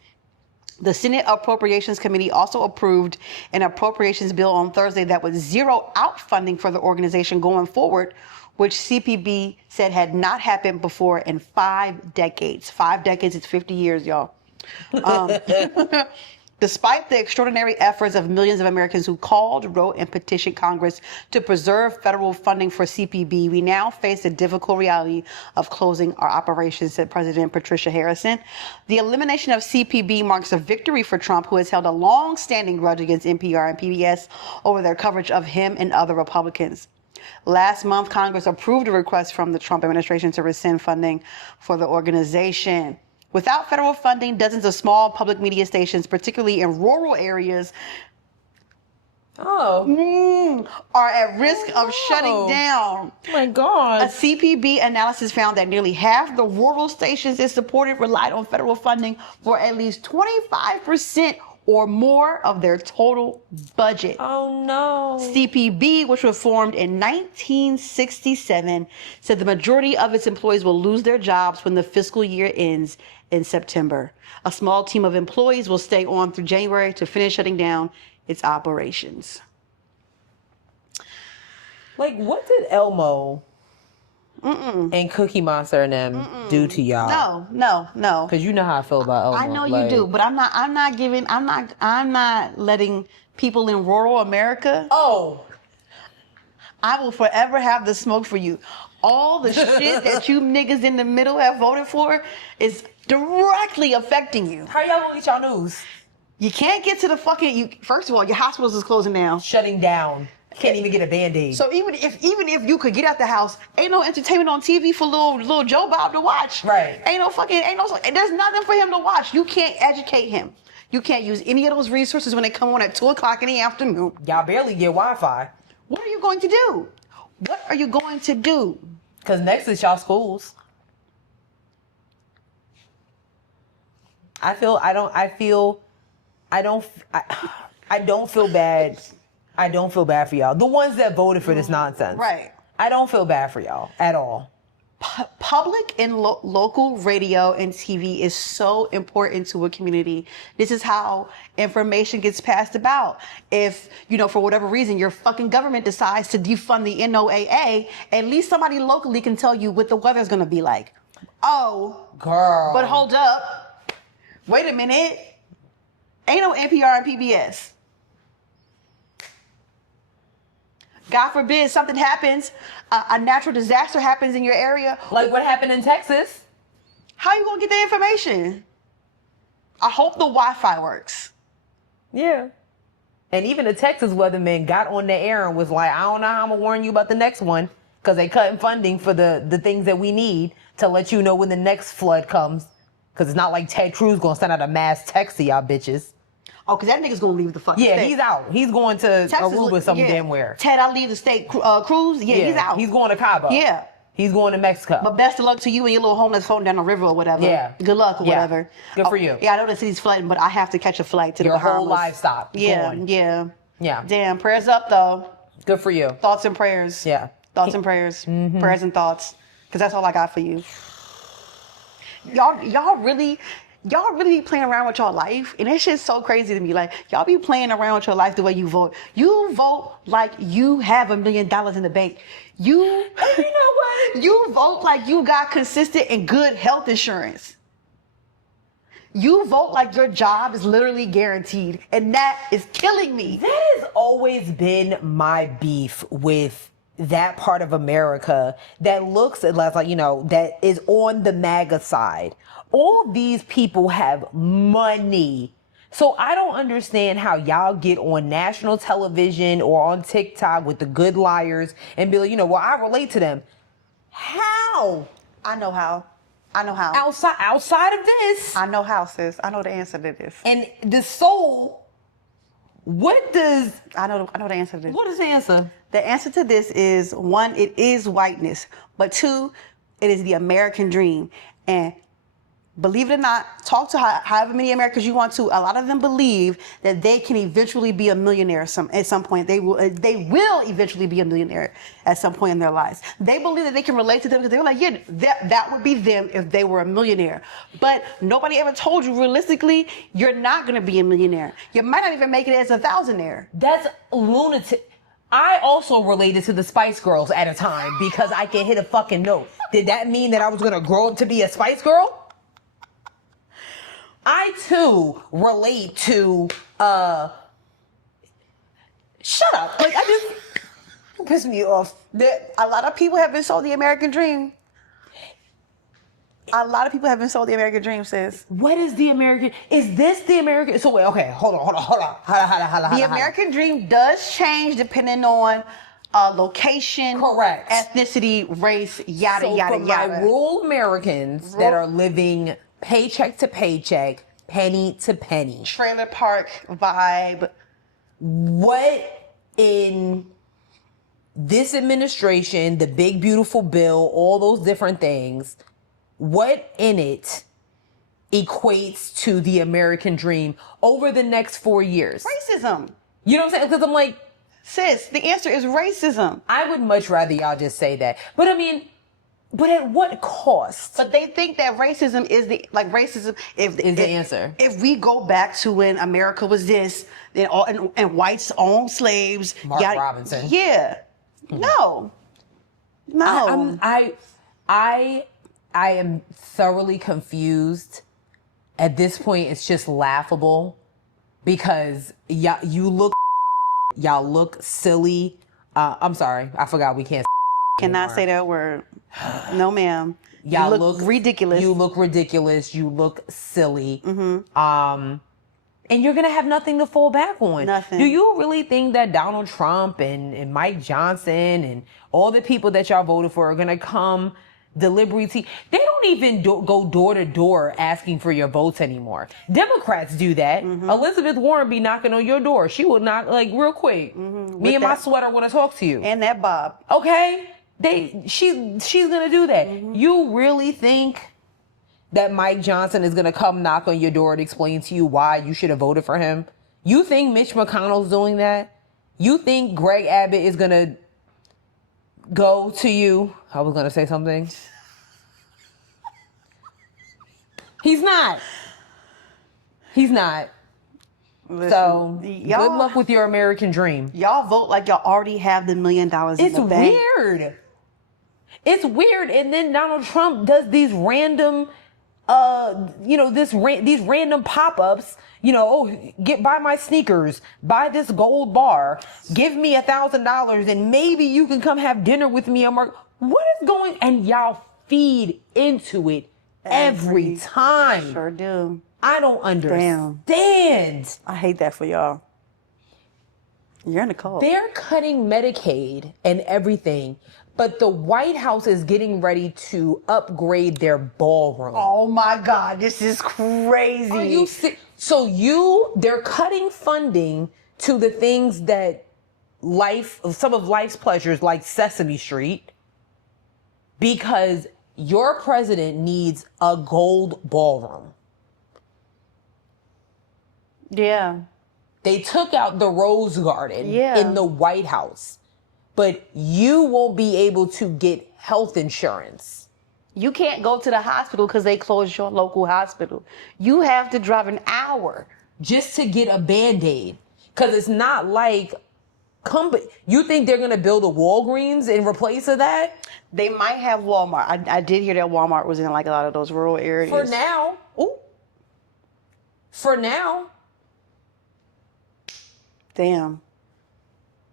The Senate Appropriations Committee also approved an appropriations bill on Thursday that would zero out funding for the organization going forward, which CPB said had not happened before in 5 decades. 5 decades, it's 50 years, y'all. Despite the extraordinary efforts of millions of Americans who called, wrote, and petitioned Congress to preserve federal funding for CPB, we now face the difficult reality of closing our operations, said President Patricia Harrison. The elimination of CPB marks a victory for Trump, who has held a long-standing grudge against NPR and PBS over their coverage of him and other Republicans. Last month, Congress approved a request from the Trump administration to rescind funding for the organization. Without federal funding, dozens of small public media stations, particularly in rural areas, are at risk of shutting down. Oh my God. A CPB analysis found that nearly half the rural stations it supported relied on federal funding for at least 25% or more of their total budget. Oh no. CPB, which was formed in 1967, said the majority of its employees will lose their jobs when the fiscal year ends in September. A small team of employees will stay on through January to finish shutting down its operations. Like, what did Elmo and Cookie Monster and them do to y'all? No. Because you know how I feel about Elmo. I know you do, but I'm not letting people in rural America. I will forever have the smoke for you. All the shit that you niggas in the middle have voted for is directly affecting you. How y'all gonna get y'all news? You can't get to the fucking. First of all, your hospitals is closing down, shutting down. Can't even get a Band-Aid. So even if you could get out the house, ain't no entertainment on TV for little Joe Bob to watch. Right. There's nothing for him to watch. You can't educate him. You can't use any of those resources when they come on at 2:00 in the afternoon. Y'all barely get Wi-Fi. What are you going to do? What are you going to do? Because next is y'all schools. I don't feel bad. I don't feel bad for y'all. The ones that voted for this nonsense. Right. I don't feel bad for y'all at all. Public and local radio and TV is so important to a community. This is how information gets passed about. If, for whatever reason, your fucking government decides to defund the NOAA, at least somebody locally can tell you what the weather's going to be like. Oh, girl. But hold up. Wait a minute. Ain't no NPR and PBS. God forbid something happens, a natural disaster happens in your area. Like what happened in Texas. How you gonna get the information? I hope the Wi-Fi works. Yeah. And even the Texas weatherman got on the air and was like, I don't know how I'm gonna warn you about the next one, because they cutting funding for the things that we need to let you know when the next flood comes. Because it's not like Ted Cruz gonna send out a mass text to y'all bitches. Oh, because that nigga's gonna leave the fucking state. Yeah, he's out. He's going to Aruba damn where. Ted, I leave the state. Cruz, yeah, he's out. He's going to Cabo. Yeah. He's going to Mexico. But best of luck to you and your little home that's floating down the river or whatever. Yeah. Good luck or whatever. Good for you. Yeah, I know the city's flooding, but I have to catch a flight to the Bahamas. Your whole livestock. Yeah, gone. yeah. Damn, prayers up though. Good for you. Thoughts and prayers. Yeah. Thoughts and prayers. Mm-hmm. Prayers and thoughts. Because that's all I got for you. Y'all really be playing around with your life, and that shit's so crazy to me. Like, y'all be playing around with your life the way you vote. You vote like you have $1 million in the bank. You know what? You vote like you got consistent and good health insurance. You vote like your job is literally guaranteed, and that is killing me. That has always been my beef with that part of America that looks at like, that is on the MAGA side. All these people have money. So I don't understand how y'all get on national television or on TikTok with the good liars and be like, well, I relate to them. How? I know how. Outside of this. I know how, sis. I know the answer to this. And the soul, what does... I know the answer to this. What is the answer? The answer to this is, 1, it is whiteness. But 2, it is the American dream. And believe it or not, talk to however many Americans you want to. A lot of them believe that they can eventually be a millionaire at some point. They will eventually be a millionaire at some point in their lives. They believe that they can relate to them because they're like, yeah, that would be them if they were a millionaire. But nobody ever told you realistically, you're not going to be a millionaire. You might not even make it as a thousandaire. That's lunatic. I also related to the Spice Girls at a time because I can hit a fucking note. Did that mean that I was going to grow up to be a Spice Girl? I too relate to shut up. Like piss me off. A lot of people have been sold the American dream. A lot of people have been sold the American dream, sis. What is the American? Is this the American? So wait, okay, hold on. The American dream does change depending on location, correct, ethnicity, race, yada so yada for yada. My rural Americans that are living paycheck to paycheck, penny to penny, trailer park vibe. What in this administration, the big beautiful bill, all those different things, what in it equates to the American dream over the next 4 years? Racism. You know what I'm saying? Because I'm like, sis, the answer is racism. I would much rather y'all just say that. But I mean, but at what cost? But they think that racism is the answer. If we go back to when America was this, then and whites owned slaves. Mark Robinson. Yeah. No. I am thoroughly confused. At this point, it's just laughable because y'all look silly. I'm sorry, I forgot we can't. Cannot say that word. No, ma'am. Y'all you look ridiculous. You look ridiculous. You look silly. Mm-hmm. And you're gonna have nothing to fall back on. Nothing. Do you really think that Donald Trump and Mike Johnson and all the people that y'all voted for are gonna come They don't even go door to door asking for your votes anymore. Democrats do that. Elizabeth Warren be knocking on your door. She will knock like real quick. Me and my sweater want to talk to you. And that bob. Okay? She's gonna do that. You really think that Mike Johnson is gonna come knock on your door and explain to you why you should have voted for him? You think Mitch McConnell's doing that? You think Greg Abbott is gonna go to you? I was gonna say something. He's not. Listen, So good luck with your American dream. Y'all vote like y'all already have the $1 million in the bank. It's weird. And then Donald Trump does these random, these random pop-ups. Buy my sneakers, buy this gold bar, give me $1,000, and maybe you can come have dinner with me. I'm like, what is going? And y'all feed into it every time. Sure do. I don't understand. I hate that for y'all. You're in the cult. They're cutting Medicaid and everything, but the White House is getting ready to upgrade their ballroom. Oh my God, this is crazy. Are you sick? They're cutting funding to the things that some of life's pleasures like Sesame Street, because your president needs a gold ballroom. Yeah. They took out the Rose Garden in the White House, but you won't be able to get health insurance. You can't go to the hospital because they closed your local hospital. You have to drive an hour just to get a Band-Aid. Because it's not like, you think they're going to build a Walgreens in replace of that? They might have Walmart. I did hear that Walmart was in like a lot of those rural areas. For now. Ooh. For now. Damn.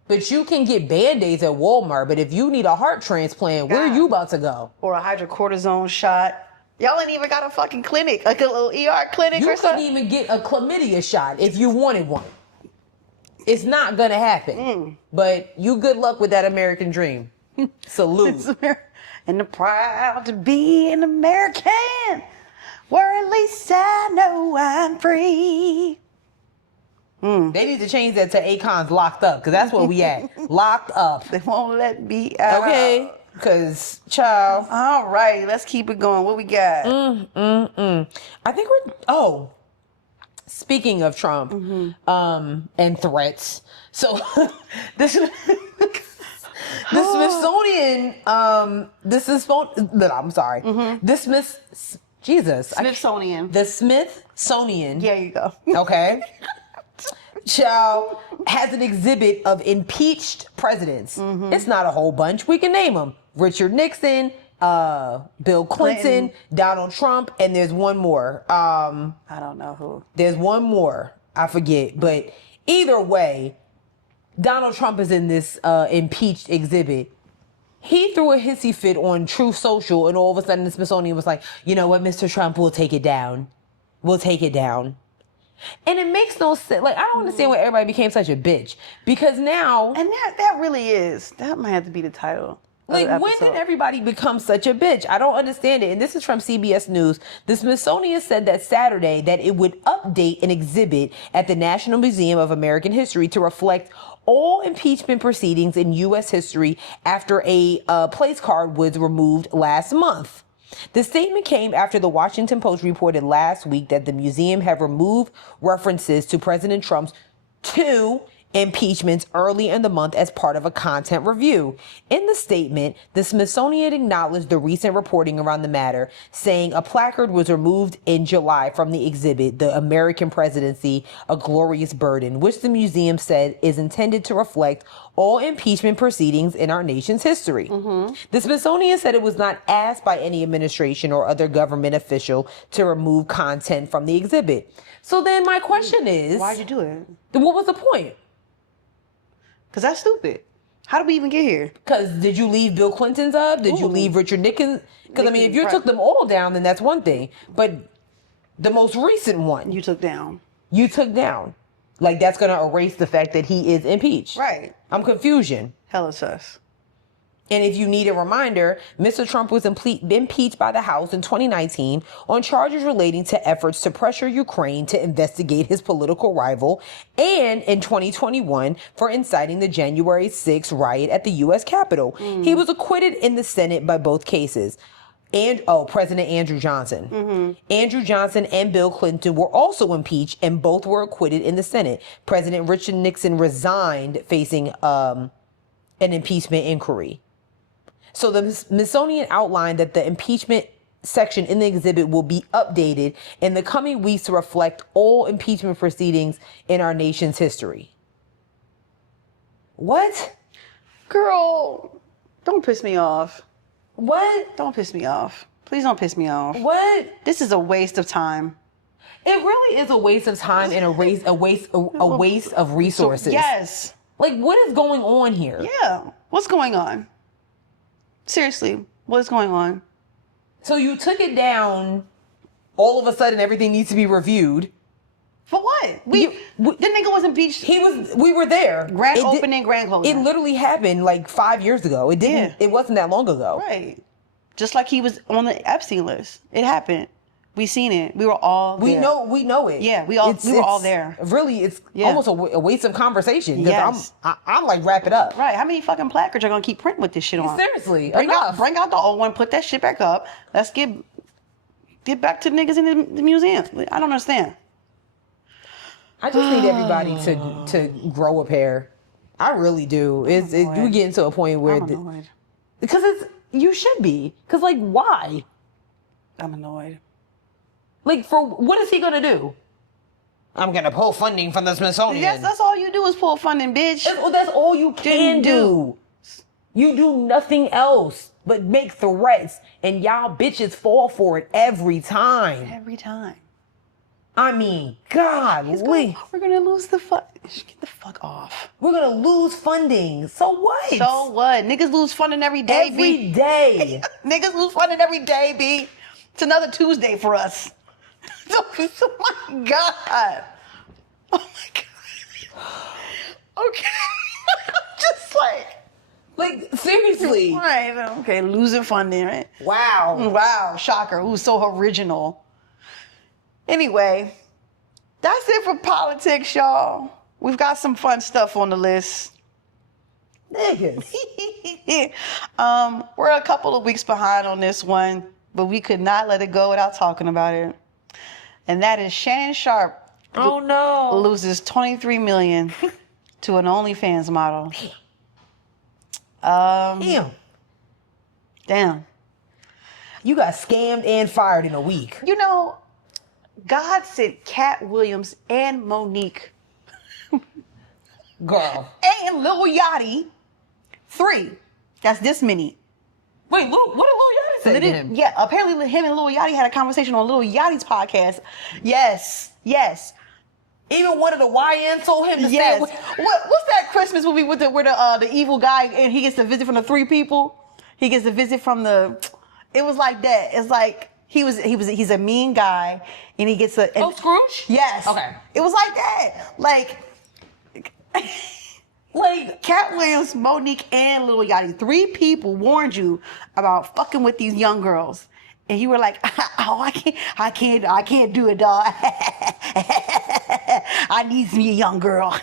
But you can get Band-Aids at Walmart. But if you need a heart transplant, where are you about to go? Or a hydrocortisone shot. Y'all ain't even got a fucking clinic, like a little ER clinic or something. You couldn't even get a chlamydia shot if you wanted one. It's not going to happen. But you good luck with that American dream. Salute. And the proud to be an American, where at least I know I'm free. They need to change that to Akon's Locked Up, because that's where we at. Locked up. They won't let me out. Okay, because, child. All right, let's keep it going. What we got? I think speaking of Trump and threats. So, the Smithsonian, Smithsonian. The Smithsonian. There you go. Okay. Child has an exhibit of impeached presidents. It's not a whole bunch. We can name them. Richard Nixon, Bill Clinton, Donald Trump, and there's one more. I don't know who. There's one more. I forget. But either way, Donald Trump is in this impeached exhibit. He threw a hissy fit on Truth Social, and all of a sudden the Smithsonian was like, you know what, Mr. Trump, we'll take it down. We'll take it down. And it makes no sense. Like, I don't understand why everybody became such a bitch. Because now... And that really is. That might have to be the title. Like, when did everybody become such a bitch? I don't understand it. And this is from CBS News. The Smithsonian said that Saturday that it would update an exhibit at the National Museum of American History to reflect all impeachment proceedings in U.S. history after a place card was removed last month. The statement came after the Washington Post reported last week that the museum had removed references to President Trump's two impeachments early in the month as part of a content review. In the statement, the Smithsonian acknowledged the recent reporting around the matter, saying a placard was removed in July from the exhibit, The American Presidency, A Glorious Burden, which the museum said is intended to reflect all impeachment proceedings in our nation's history. The Smithsonian said it was not asked by any administration or other government official to remove content from the exhibit. So then my question is... Why'd you do it? Then what was the point? Because that's stupid. How did we even get here? Because did you leave Bill Clinton's up? Did you leave Richard Nixon? Because, I mean, if you took them all down, then that's one thing. But the most recent one... You took down. You took down. Like, that's going to erase the fact that he is impeached. Right. I'm confusion. Hella sus. And if you need a reminder, Mr. Trump was impeached by the House in 2019 on charges relating to efforts to pressure Ukraine to investigate his political rival, and in 2021 for inciting the January 6th riot at the U.S. Capitol. He was acquitted in the Senate by both cases. And President Andrew Johnson. Andrew Johnson and Bill Clinton were also impeached, and both were acquitted in the Senate. President Richard Nixon resigned facing an impeachment inquiry. So the Smithsonian outlined that the impeachment section in the exhibit will be updated in the coming weeks to reflect all impeachment proceedings in our nation's history. What? Girl, don't piss me off. What? Don't piss me off. Please don't piss me off. What? This is a waste of time. It really is a waste of time and a waste of resources. Yes. Like, what is going on here? Yeah. What's going on? Seriously, what is going on? So you took it down. All of a sudden, everything needs to be reviewed. For what? The nigga was impeached. We were there. Grand opening, grand closing. It literally happened like 5 years ago. It didn't. It wasn't that long ago. Right. Just like he was on the Epstein list. It happened. We seen it. We were all there. We know it. Yeah, we were all there. Really, it's almost a waste of conversation. Yes. I'm like, wrap it up. Right. How many fucking placards are gonna keep printing with this shit on? Seriously, bring enough. out the old one. Put that shit back up. Let's get back to niggas in the museum. I don't understand. I just need everybody to grow a pair. I really do. We're getting to a point where I'm annoyed. Because you should be. Because like, why? I'm annoyed. Like, for what is he gonna do? I'm gonna pull funding from the Smithsonian. Yes, that's all you do is pull funding, bitch. That's all you can do. You do nothing else but make threats, and y'all bitches fall for it every time. Every time. I mean, God, we're gonna lose the fuck. Get the fuck off. We're gonna lose funding. So what? So what? Niggas lose funding every day. Every day. Niggas lose funding every day, B. It's another Tuesday for us. Oh my God. Oh my God. Okay. Just like seriously. Right. Okay. Losing funding. Right. Wow. Shocker. Who's so original? Anyway, that's it for politics, y'all. We've got some fun stuff on the list. Niggas. We're a couple of weeks behind on this one, but we could not let it go without talking about it. And that is Shannon Sharpe. Oh no. Loses $23 million to an OnlyFans model. Damn. You got scammed and fired in a week. You know, God sent Cat Williams and Monique. Girl. And Lil Yachty. 3. That's this many. Wait, what did Lil Yachty say to him? Yeah, apparently him and Lil Yachty had a conversation on Lil Yachty's podcast. Yes. Even one of the YNs told him to yes. stay away. What's that Christmas movie with where the evil guy and he gets to visit from the 3 people? He gets to visit from the. It was like that. It's like he's a mean guy and he gets a. And, Scrooge? Yes. Okay. It was like that. Like Cat Williams, Monique, and Lil Yachty. 3 people warned you about fucking with these young girls. And you were like, oh, I can't do it, dog. I need me a young girl.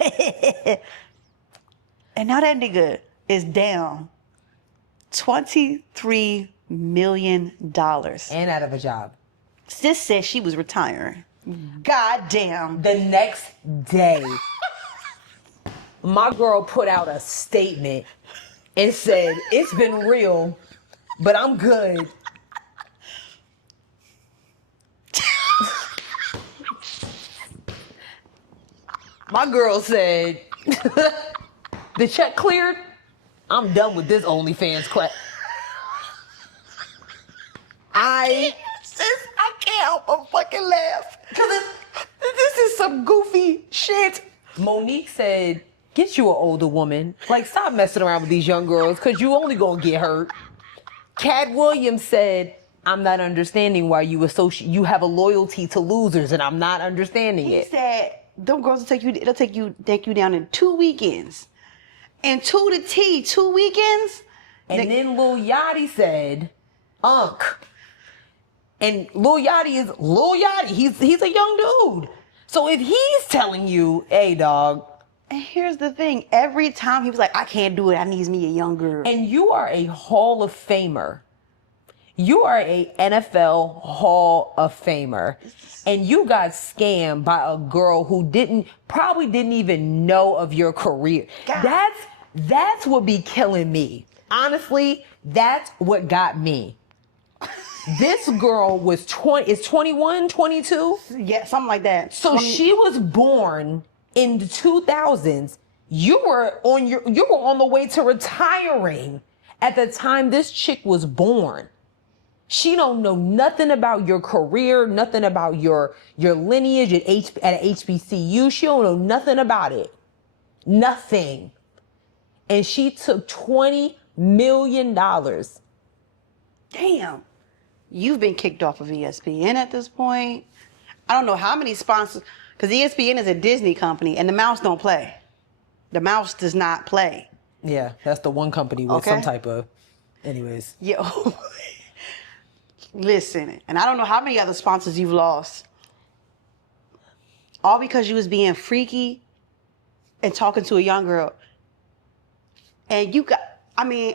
And now that nigga is down $23 million. And out of a job. Sis said she was retiring. God damn. The next day, my girl put out a statement and said, it's been real, but I'm good. My girl said, the check cleared. I'm done with this OnlyFans crap. I can't help but fucking laugh. Because this is some goofy shit. Monique said, get you an older woman. Like, stop messing around with these young girls because you only gonna get hurt. Cat Williams said, I'm not understanding why you have a loyalty to losers, and I'm not understanding it. He said, them girls will take you down in 2 weekends. And 2 to T, 2 weekends, And then Lil Yachty said, Unc. And Lil Yachty is Lil Yachty. He's a young dude. So if he's telling you, hey, dog. And here's the thing. Every time he was like, I can't do it. I need me a young girl. And you are a Hall of Famer. You are a NFL Hall of Famer. And you got scammed by a girl who probably didn't even know of your career. God. That's what be killing me. Honestly, that's what got me. This girl was 21, 22? Yeah, something like that. So she was born in the 2000s. You were on the way to retiring at the time this chick was born. She don't know nothing about your career, nothing about your lineage at HBCU. She don't know nothing about it. Nothing. And she took $20 million. Damn. You've been kicked off of ESPN at this point. I don't know how many sponsors, because ESPN is a Disney company and the mouse don't play. The mouse does not play. Yeah, that's the one company with some type of, anyways. Yo. Listen, and I don't know how many other sponsors you've lost. All because you was being freaky and talking to a young girl. And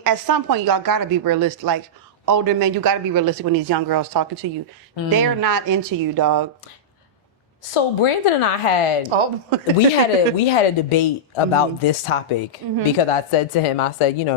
at some point, y'all gotta be realistic. Like, older men, you gotta be realistic when these young girls talking to you. They're not into you, dog. So Brandon and I we had a debate about this topic because I said to him,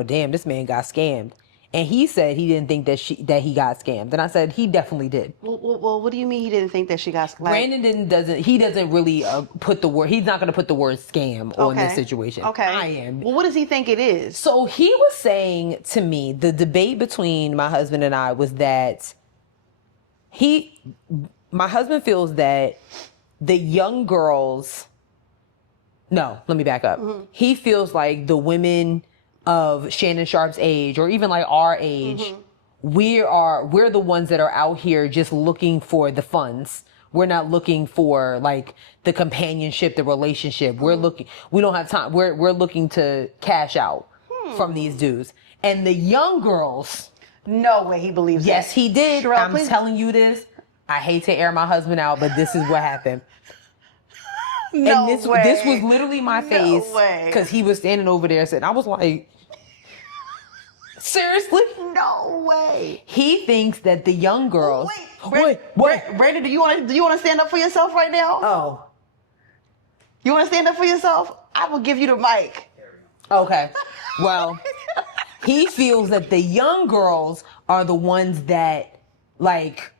damn, this man got scammed. And he said he didn't think that he got scammed. And I said he definitely did. Well, what do you mean he didn't think that she got scammed? Brandon doesn't really put the word, he's not going to put the word scam on this situation. Okay. I am. Well, what does he think it is? So he was saying to me, the debate between my husband and I was that my husband feels that the young girls, no, let me back up. He feels like the women of Shannon Sharpe's age, or even like our age, we're the ones that are out here just looking for the funds. We're not looking for like the companionship, the relationship. We don't have time. We're looking to cash out from these dudes. And the young girls, no way he believes yes, that. he did. Sherelle, I'm please. telling you this. I hate to air my husband out, but this is what happened. No and way. This was literally my face because he was standing over there and I was like, seriously? No way. He thinks that the young girls. Wait. Brandon, do you want to stand up for yourself right now? Oh. You want to stand up for yourself? I will give you the mic. Okay. Well, he feels that the young girls are the ones that, like,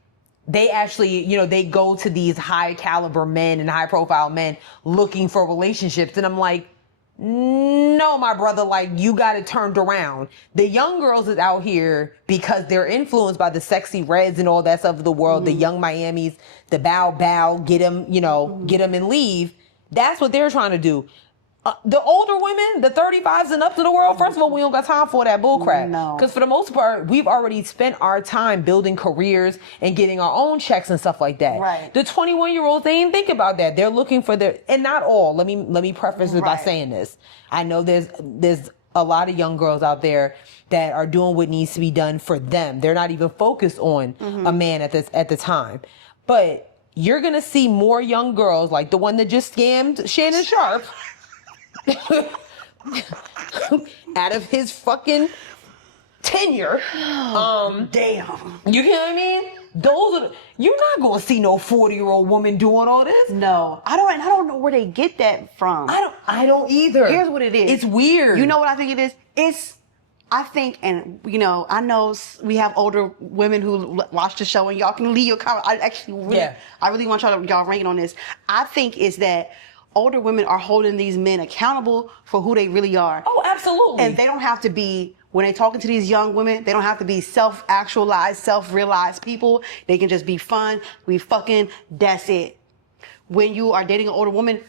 they actually, they go to these high caliber men and high profile men looking for relationships. And I'm like, no, my brother, like, you got it turned around. The young girls is out here because they're influenced by the Sexy Reds and all that stuff of the world, the Young Miamis, the bow, get them, get them and leave. That's what they're trying to do. The older women, the 35s and up to the world, first of all, we don't got time for that bullcrap. No. Because for the most part, we've already spent our time building careers and getting our own checks and stuff like that. Right. The 21-year-olds, they ain't think about that. They're looking for and not all. Let me preface it by saying this. I know there's a lot of young girls out there that are doing what needs to be done for them. They're not even focused on a man at the time. But you're going to see more young girls like the one that just scammed Shannon Sharpe. Out of his fucking tenure. Damn. You get what I mean? You're not gonna see no 40-year-old woman doing all this. No. I don't know where they get that from. I don't either. Here's what it is. It's weird. You know what I think it is? I think, and I know we have older women who watch the show, and y'all can leave your comment. I really want y'all ranking on this. I think is that older women are holding these men accountable for who they really are. Oh, absolutely. And they don't have to be, when they're talking to these young women, they don't have to be self-actualized, self-realized people. They can just be fun. We fucking, that's it. When you are dating an older woman,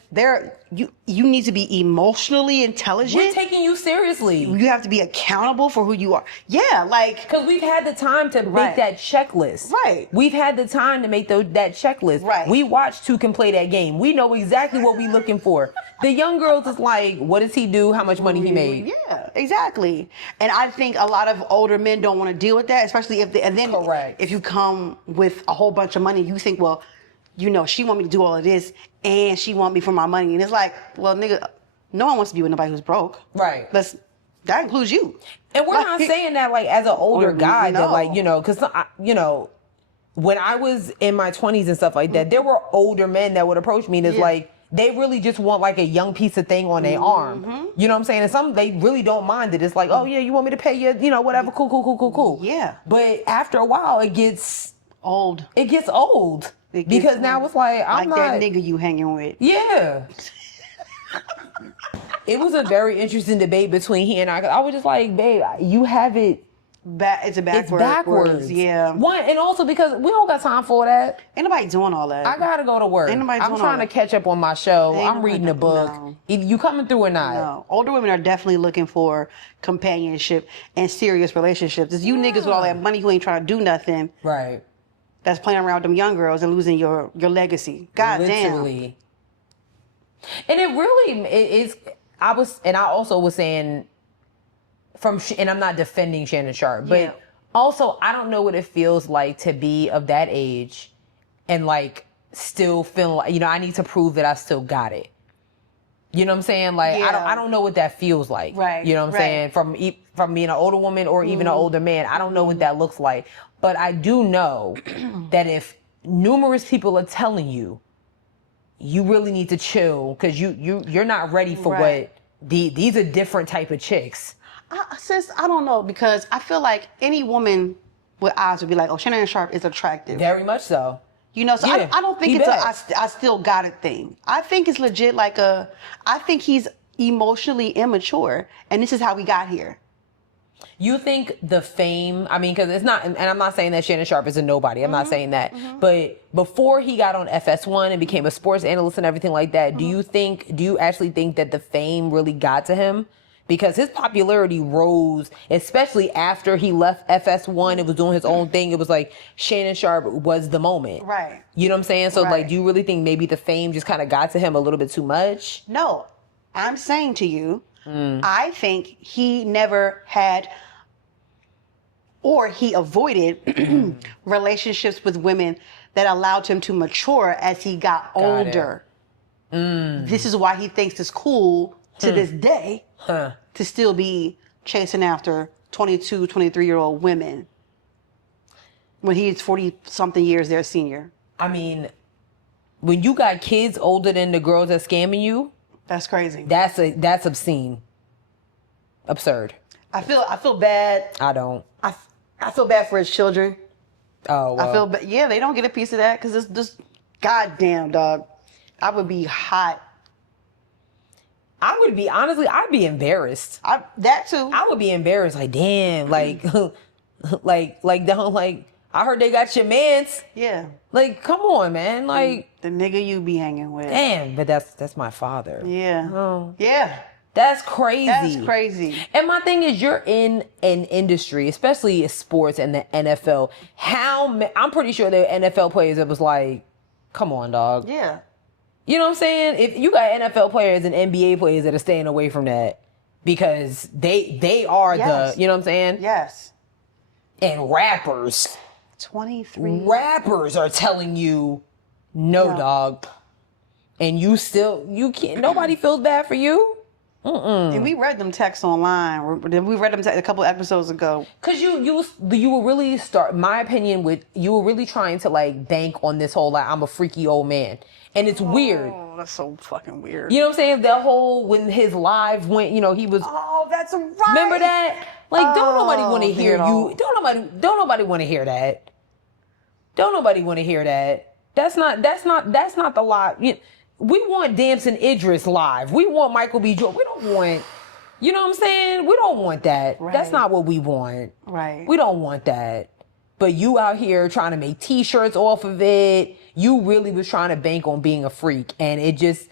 you need to be emotionally intelligent. We're taking you seriously. You have to be accountable for who you are. Yeah, like... Because we've had the time to make that checklist. Right. We've had the time to make that checklist. Right. We watched Two Can Play That Game. We know exactly what we're looking for. The young girls is like, what does he do? How much money he made? Yeah. exactly. And I think a lot of older men don't want to deal with that, especially if Correct. if you come with a whole bunch of money, you think, well, she want me to do all of this and she want me for my money. And it's like, well, nigga, no one wants to be with nobody who's broke. Right. That includes you. And we're not saying that like as an older guy that like, because, when I was in my 20s and stuff like that, there were older men that would approach me and it's like, they really just want like a young piece of thing on their arm. You know what I'm saying? And some, they really don't mind it. It's like, oh yeah, you want me to pay you, whatever, cool. Yeah. But after a while, it gets old. Because now it's like, I'm not. Like that nigga you hanging with. Yeah. It was a very interesting debate between he and I. I was just like, babe, you have it. It's backwards. It's backwards. Yeah. One, and also because we don't got time for that. Ain't nobody doing all that. I gotta go to work. I'm trying to catch up on my show. I'm reading a book. No. Either you coming through or not. No. Older women are definitely looking for companionship and serious relationships. It's you niggas with all that money who ain't trying to do nothing. Right. That's playing around with them young girls and losing your legacy. God Literally. Damn. And it really is. I also was saying and I'm not defending Shannon Sharpe, but also I don't know what it feels like to be of that age and like still feel like, I need to prove that I still got it. You know what I'm saying? Like, I don't know what that feels like. Right. You know what I'm saying? From being an older woman or even an older man, I don't know what that looks like. But I do know that if numerous people are telling you, you really need to chill because you're not ready for what these are different type of chicks. Sis, I don't know, because I feel like any woman with eyes would be like, oh, Shannon Sharpe is attractive. Very much so. So I don't think it's I still got it thing. I think it's legit I think he's emotionally immature, and this is how we got here. You think the fame, because it's not, and I'm not saying that Shannon Sharpe is a nobody. I'm not saying that. But before he got on FS1 and became a sports analyst and everything like that, do you actually think that the fame really got to him? Because his popularity rose, especially after he left FS1 and was doing his own thing. It was like Shannon Sharpe was the moment. Right. You know what I'm saying? So like, do you really think maybe the fame just kind of got to him a little bit too much? No, I'm saying to you, I think he never had, or he avoided relationships with women that allowed him to mature as he got older. This is why he thinks it's cool to this day to still be chasing after 22, 23-year-old women when he's 40-something years their senior. When you got kids older than the girls that's scamming you, that's crazy. That's obscene. Absurd. I feel bad. I don't. I feel bad for his children. Oh, well. I feel bad. Yeah, they don't get a piece of that because it's just goddamn, dog. I would be hot. I would be, honestly, I'd be embarrassed. That too. I would be embarrassed. Like, damn, like, I heard they got your mans. Yeah. Like, come on, man. Like, the nigga you be hanging with. Damn, but that's my father. Yeah. Oh. Yeah. That's crazy. That's crazy. And my thing is, you're in an industry, especially sports and the NFL. I'm pretty sure there were NFL players that was like, come on, dog. Yeah. You know what I'm saying? If you got NFL players and NBA players that are staying away from that because they are the, you know what I'm saying? Yes. And rappers. 23. Rappers are telling you, no, dog. And you can't, nobody feels bad for you. And we read them texts online. We read them a couple of episodes ago. Cause you were really my opinion you were really trying to like bank on this whole like I'm a freaky old man, and it's weird. Oh, that's so fucking weird. You know what I'm saying? That whole when his live went, he was. Oh, that's right. Remember that? Like, don't nobody want to hear you. Don't nobody want to hear that. Don't nobody want to hear that. That's not the live. We want Damson Idris live. We want Michael B. Jordan. We don't want, you know what I'm saying? We don't want that. Right. That's not what we want. Right. We don't want that. But you out here trying to make t-shirts off of it. You really was trying to bank on being a freak. And it just,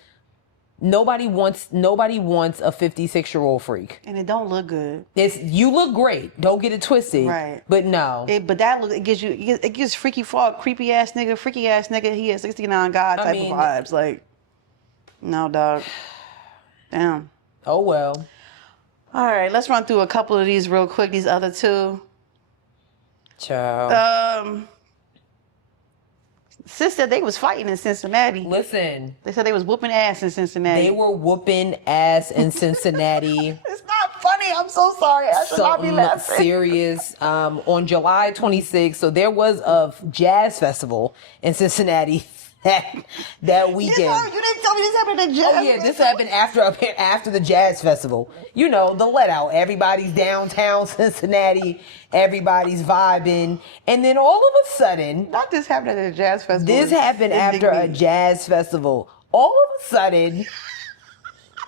nobody wants a 56-year-old freak. And it don't look good. You look great. Don't get it twisted. Right. But no. It gives freaky frog, creepy ass nigga, freaky ass nigga. He has 69 God type of vibes. Like, no, dog. Damn. Oh, well. All right, let's run through a couple of these real quick. These other two. Ciao. Sis said they was fighting in Cincinnati. Listen. They said they was whooping ass in Cincinnati. They were whooping ass in Cincinnati. It's not funny. I'm so sorry. I should not be laughing. Serious. On July 26th, so there was a jazz festival in Cincinnati that weekend. You didn't tell me this happened at the jazz Oh yeah, this happened after the jazz festival. You know, the let out. Everybody's downtown Cincinnati. Everybody's vibing. And then all of a sudden... Not this happened at a jazz festival. This happened after a jazz festival. All of a sudden...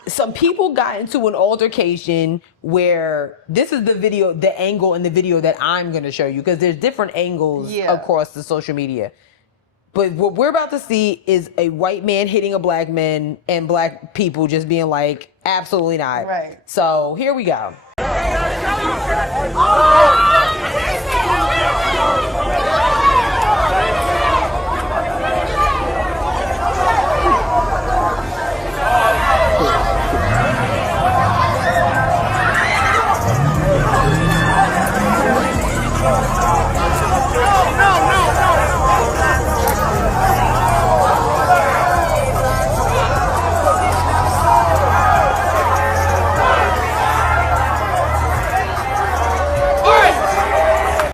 some people got into an altercation where this is the video, the angle in the video that I'm going to show you, because there's different angles across the social media. But what we're about to see is a white man hitting a black man and black people just being like, absolutely not. Right. So here we go.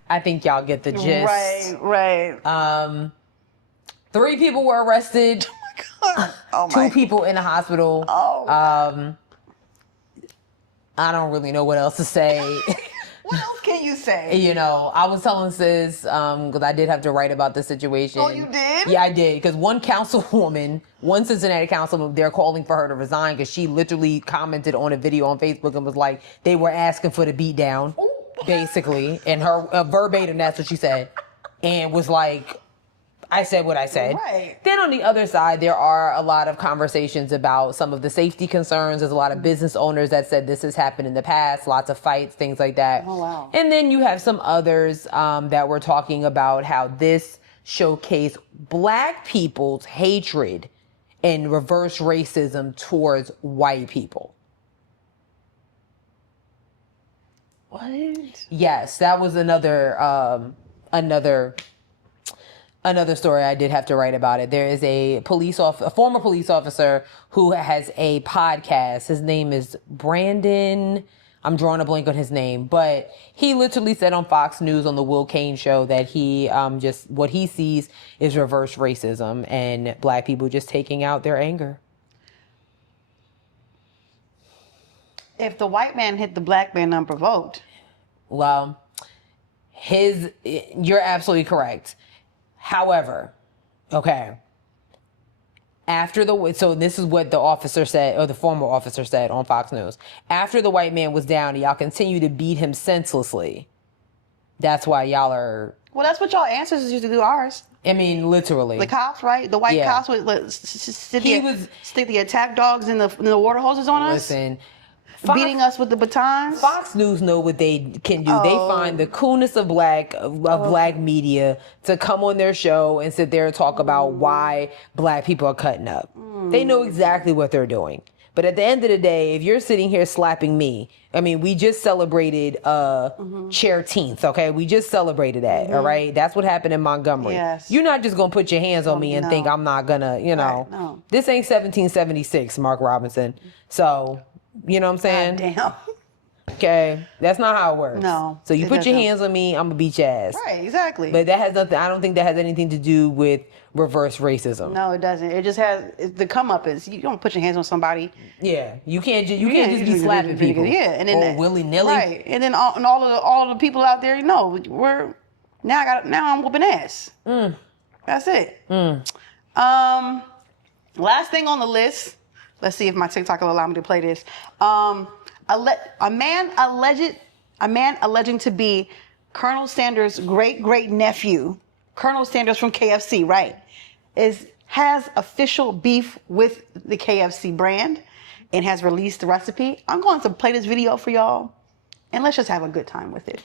I think y'all get the gist. Right. 3 people were arrested. Oh my God. 2 people in the hospital. I don't really know what else to say. What else can you say? You know, I was telling sis, because I did have to write about the situation. Oh, you did? Yeah, I did. Because one Cincinnati councilwoman, they're calling for her to resign because she literally commented on a video on Facebook and was like, they were asking for the beat down, basically. And her verbatim, that's what she said. And was like, I said what I said. Right. Then on the other side, there are a lot of conversations about some of the safety concerns. There's a lot of business owners that said this has happened in the past, lots of fights, things like that. Oh, wow. And then you have some others that were talking about how this showcased black people's hatred and reverse racism towards white people. What? Yes, that was another story I did have to write about it. There is a former police officer who has a podcast. His name is Brandon. I'm drawing a blank on his name, but he literally said on Fox News on the Will Cain show that he just what he sees is reverse racism and black people just taking out their anger. If the white man hit the black man unprovoked. Well, you're absolutely correct. However, okay, so this is what the officer said, or the former officer said on Fox News. After the white man was down, y'all continue to beat him senselessly. That's why y'all are... Well, that's what y'all ancestors used to do ours. I mean, literally. The cops, right? The white cops would stick the attack dogs in the water hoses on us. Listen... beating us with the batons. Fox News know what they can do. They find the coolness of black media to come on their show and sit there and talk about why black people are cutting up. They know exactly what they're doing. But at the end of the day, if you're sitting here slapping me, I mean, we just celebrated Chairteenth, okay? We just celebrated that, all right? That's what happened in Montgomery. Yes. You're not just going to put your hands on me and think I'm not going to, you know. Right, no. This ain't 1776, Mark Robinson. So... you know what I'm saying? God damn. Okay, that's not how it works. No. So you put your hands on me, I'm gonna beat your ass. Right, exactly. But that has nothing. I don't think that has anything to do with reverse racism. No, it doesn't. It just has the come up is you don't put your hands on somebody. Yeah, you can't just be slapping people. Yeah, and then willy nilly. Right, and then all of the people out there, you know, now I'm whooping ass. That's it. Last thing on the list. Let's see if my TikTok will allow me to play this. A man alleging to be Colonel Sanders' great nephew, Colonel Sanders from KFC, right, has official beef with the KFC brand and has released the recipe. I'm going to play this video for y'all, and let's just have a good time with it.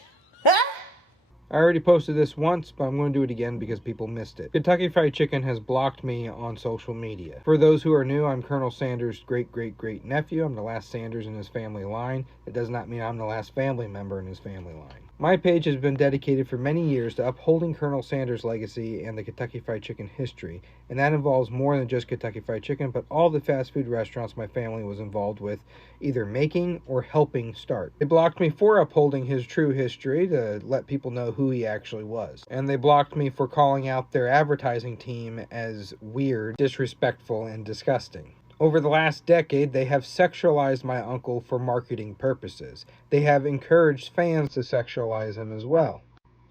I already posted this once, but I'm going to do it again because people missed it. Kentucky Fried Chicken has blocked me on social media. For those who are new, I'm Colonel Sanders' great nephew. I'm the last Sanders in his family line. It does not mean I'm the last family member in his family line. My page has been dedicated for many years to upholding Colonel Sanders' legacy and the Kentucky Fried Chicken history, and that involves more than just Kentucky Fried Chicken, but all the fast food restaurants my family was involved with, either making or helping start. They blocked me for upholding his true history to let people know who he actually was, and they blocked me for calling out their advertising team as weird, disrespectful, and disgusting. Over the last decade, they have sexualized my uncle for marketing purposes. They have encouraged fans to sexualize him as well.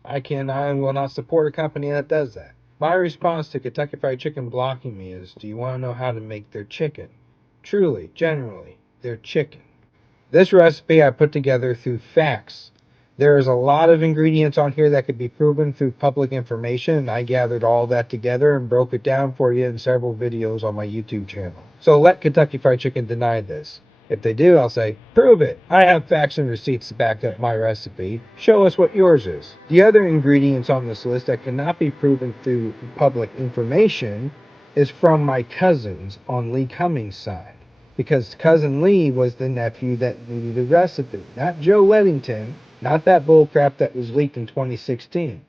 I will not support a company that does that. My response to Kentucky Fried Chicken blocking me is, do you want to know how to make their chicken? Truly, genuinely, their chicken. This recipe I put together through facts. There is a lot of ingredients on here that could be proven through public information, and I gathered all that together and broke it down for you in several videos on my YouTube channel. So let Kentucky Fried Chicken deny this. If they do, I'll say, prove it. I have facts and receipts to back up my recipe. Show us what yours is. The other ingredients on this list that cannot be proven through public information is from my cousins on Lee Cummings' side. Because Cousin Lee was the nephew that knew the recipe, not Joe Weddington, not that bullcrap that was leaked in 2016.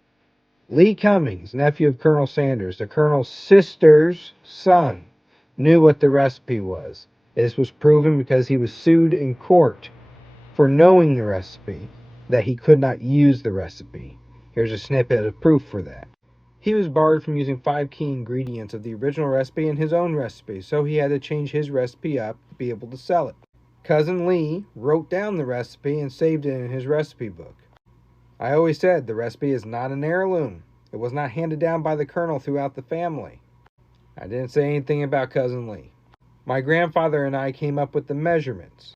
Lee Cummings, nephew of Colonel Sanders, the Colonel's sister's son, knew what the recipe was. This was proven because he was sued in court for knowing the recipe, that he could not use the recipe. Here's a snippet of proof for that. He was barred from using 5 key ingredients of the original recipe in his own recipe, so he had to change his recipe up to be able to sell it. Cousin Lee wrote down the recipe and saved it in his recipe book. I always said the recipe is not an heirloom. It was not handed down by the Colonel throughout the family. I didn't say anything about Cousin Lee. My grandfather and I came up with the measurements.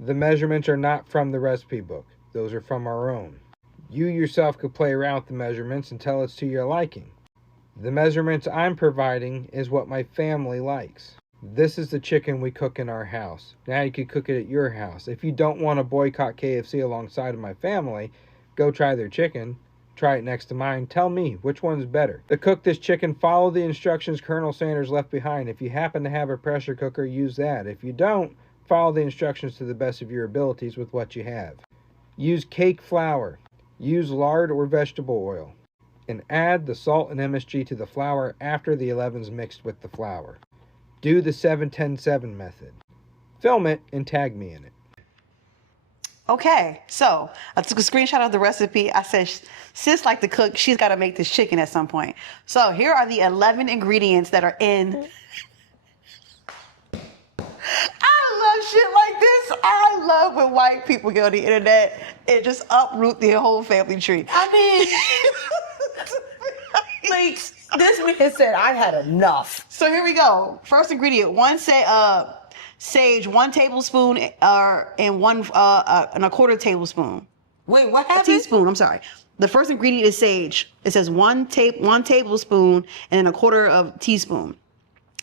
The measurements are not from the recipe book. Those are from our own. You yourself could play around with the measurements until it's to your liking. The measurements I'm providing is what my family likes. This is the chicken we cook in our house. Now you can cook it at your house. If you don't want to boycott KFC alongside of my family, go try their chicken. Try it next to mine. Tell me which one's better. To cook this chicken, follow the instructions Colonel Sanders left behind. If you happen to have a pressure cooker, use that. If you don't, follow the instructions to the best of your abilities with what you have. Use cake flour. Use lard or vegetable oil. And add the salt and MSG to the flour after the 11's mixed with the flour. Do the 7-10-7 method. Film it and tag me in it. Okay, so I took a screenshot of the recipe. I said, sis like to cook. She's got to make this chicken at some point. So here are the 11 ingredients that are in. I love shit like this. I love when white people get on the internet and just uproot their whole family tree. I mean, like, this man said I had enough. So here we go. First ingredient, sage, 1 tablespoon, and a quarter tablespoon. Wait, what happened? A teaspoon, I'm sorry. The first ingredient is sage. It says 1 tablespoon and then a quarter of teaspoon.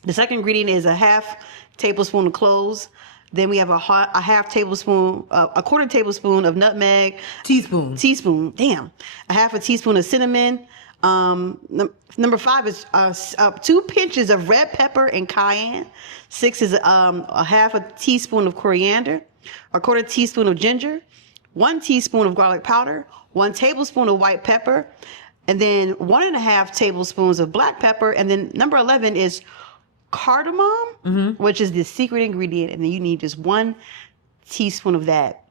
The second ingredient is a half tablespoon of cloves. Then we have a half tablespoon, a quarter tablespoon of nutmeg. Teaspoon. Damn. A half a teaspoon of cinnamon. Number 5 is 2 pinches of red pepper and cayenne. 6 is a half a teaspoon of coriander, a quarter teaspoon of ginger, 1 teaspoon of garlic powder, 1 tablespoon of white pepper, and then 1.5 tablespoons of black pepper. And then number 11 is cardamom, which is the secret ingredient. And then you need just 1 teaspoon of that.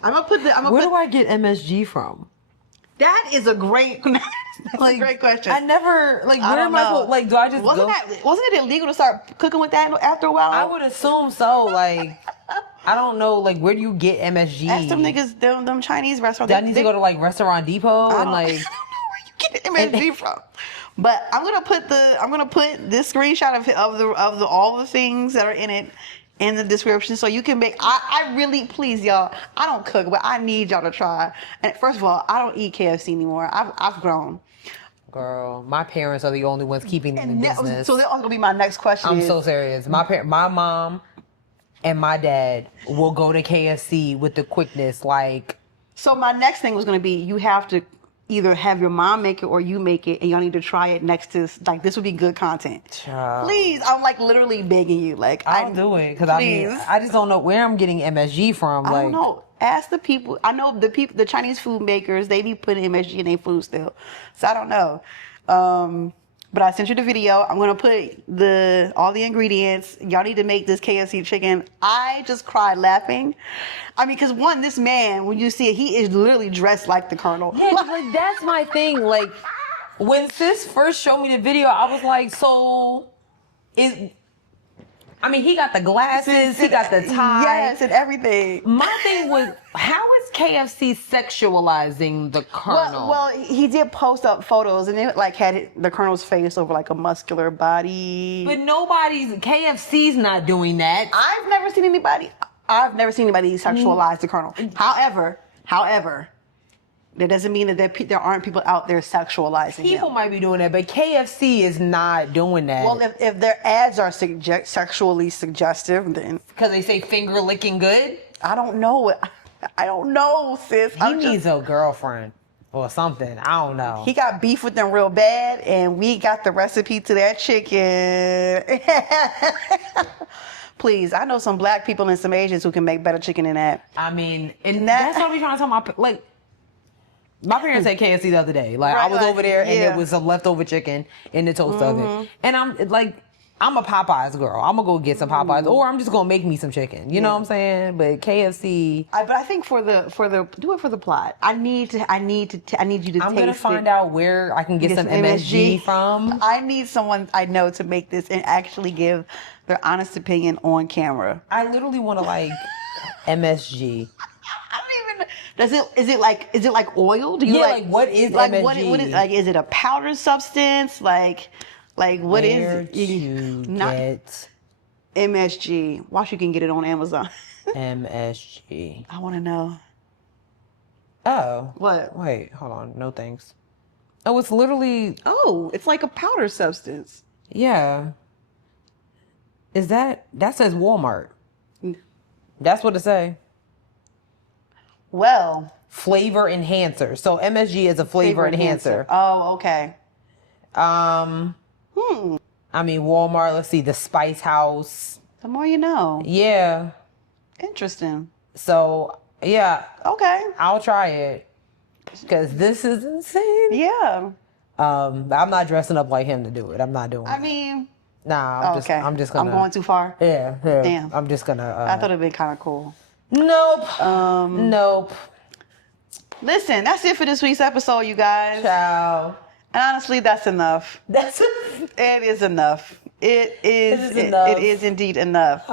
Where do I get MSG from? That is a great, a great question. I never, where am I supposed, do I just Wasn't it illegal to start cooking with that after a while? I would assume so, I don't know, where do you get MSG? Ask them niggas, them Chinese restaurants. Do I need to go to, Restaurant Depot? I don't know where you get MSG from. But I'm gonna put this screenshot of all the things that are in it in the description, so you can make. I really, please y'all, I don't cook, but I need y'all to try. And first of all, I don't eat KFC anymore. I've grown. Girl, my parents are the only ones keeping them in business. So that's gonna be my next question. I'm so serious. My mom and my dad will go to KFC with the quickness. Like, so my next thing was going to be, you have to either have your mom make it or you make it, and y'all need to try it next to, like, this would be good content. Child. Please, I'm like literally begging you. Like, I'll do it because I just don't know where I'm getting MSG from. I don't know. Ask the people. I know the Chinese food makers, they be putting MSG in their food still. So I don't know. But I sent you the video. I'm gonna put all the ingredients. Y'all need to make this KFC chicken. I just cried laughing. I mean, because this man, when you see it, he is literally dressed like the Colonel. Yeah, like that's my thing. Like when sis first showed me the video, I was like, so he got the glasses, he got the tie. Yes, and everything. My thing was, how is KFC sexualizing the Colonel? Well, he did post up photos, and it like had the Colonel's face over like a muscular body. But KFC's not doing that. I've never seen anybody sexualize the Colonel. However, that doesn't mean that there aren't people out there sexualizing People them. might be doing that, but KFC is not doing that. Well, if their ads are sexually suggestive, then because they say finger licking good. I don't know. I don't know, sis. He needs a girlfriend or something. I don't know. He got beef with them real bad, and we got the recipe to that chicken. Please, I know some black people and some Asians who can make better chicken than that. I mean, and that's what we trying to tell my parents had KFC the other day. Like, I was over there, and there was some leftover chicken in the toast oven. And I'm a Popeyes girl. I'm gonna go get some Popeyes, or I'm just gonna make me some chicken. You know what I'm saying? But KFC. But I think for the do it for the plot. I need you to taste it. I'm gonna find out where I can get some MSG from. I need someone I know to make this and actually give their honest opinion on camera. I literally want to MSG. Is it like oil? Do you what is MSG? What is, like, is it a powder substance? Like what is it? Not MSG. Watch, you can get it on Amazon. MSG. I want to know. Oh. What? Wait, hold on. No thanks. Oh, it's literally. Oh, it's like a powder substance. Yeah. That says Walmart. That's what it say. Well, flavor enhancer. So MSG is a flavor enhancer. Oh, okay. Walmart. Let's see, the Spice House. The more you know. Yeah. Interesting. So yeah. Okay. I'll try it because this is insane. Yeah. I'm not dressing up like him to do it. I'm not doing it. Nah. I'm just gonna. I'm going too far. Yeah. Damn. I'm just gonna. I thought it'd be kind of cool. Nope. Nope. Listen, that's it for this week's episode, you guys. Ciao. And honestly, that's enough. It is enough. It is indeed enough.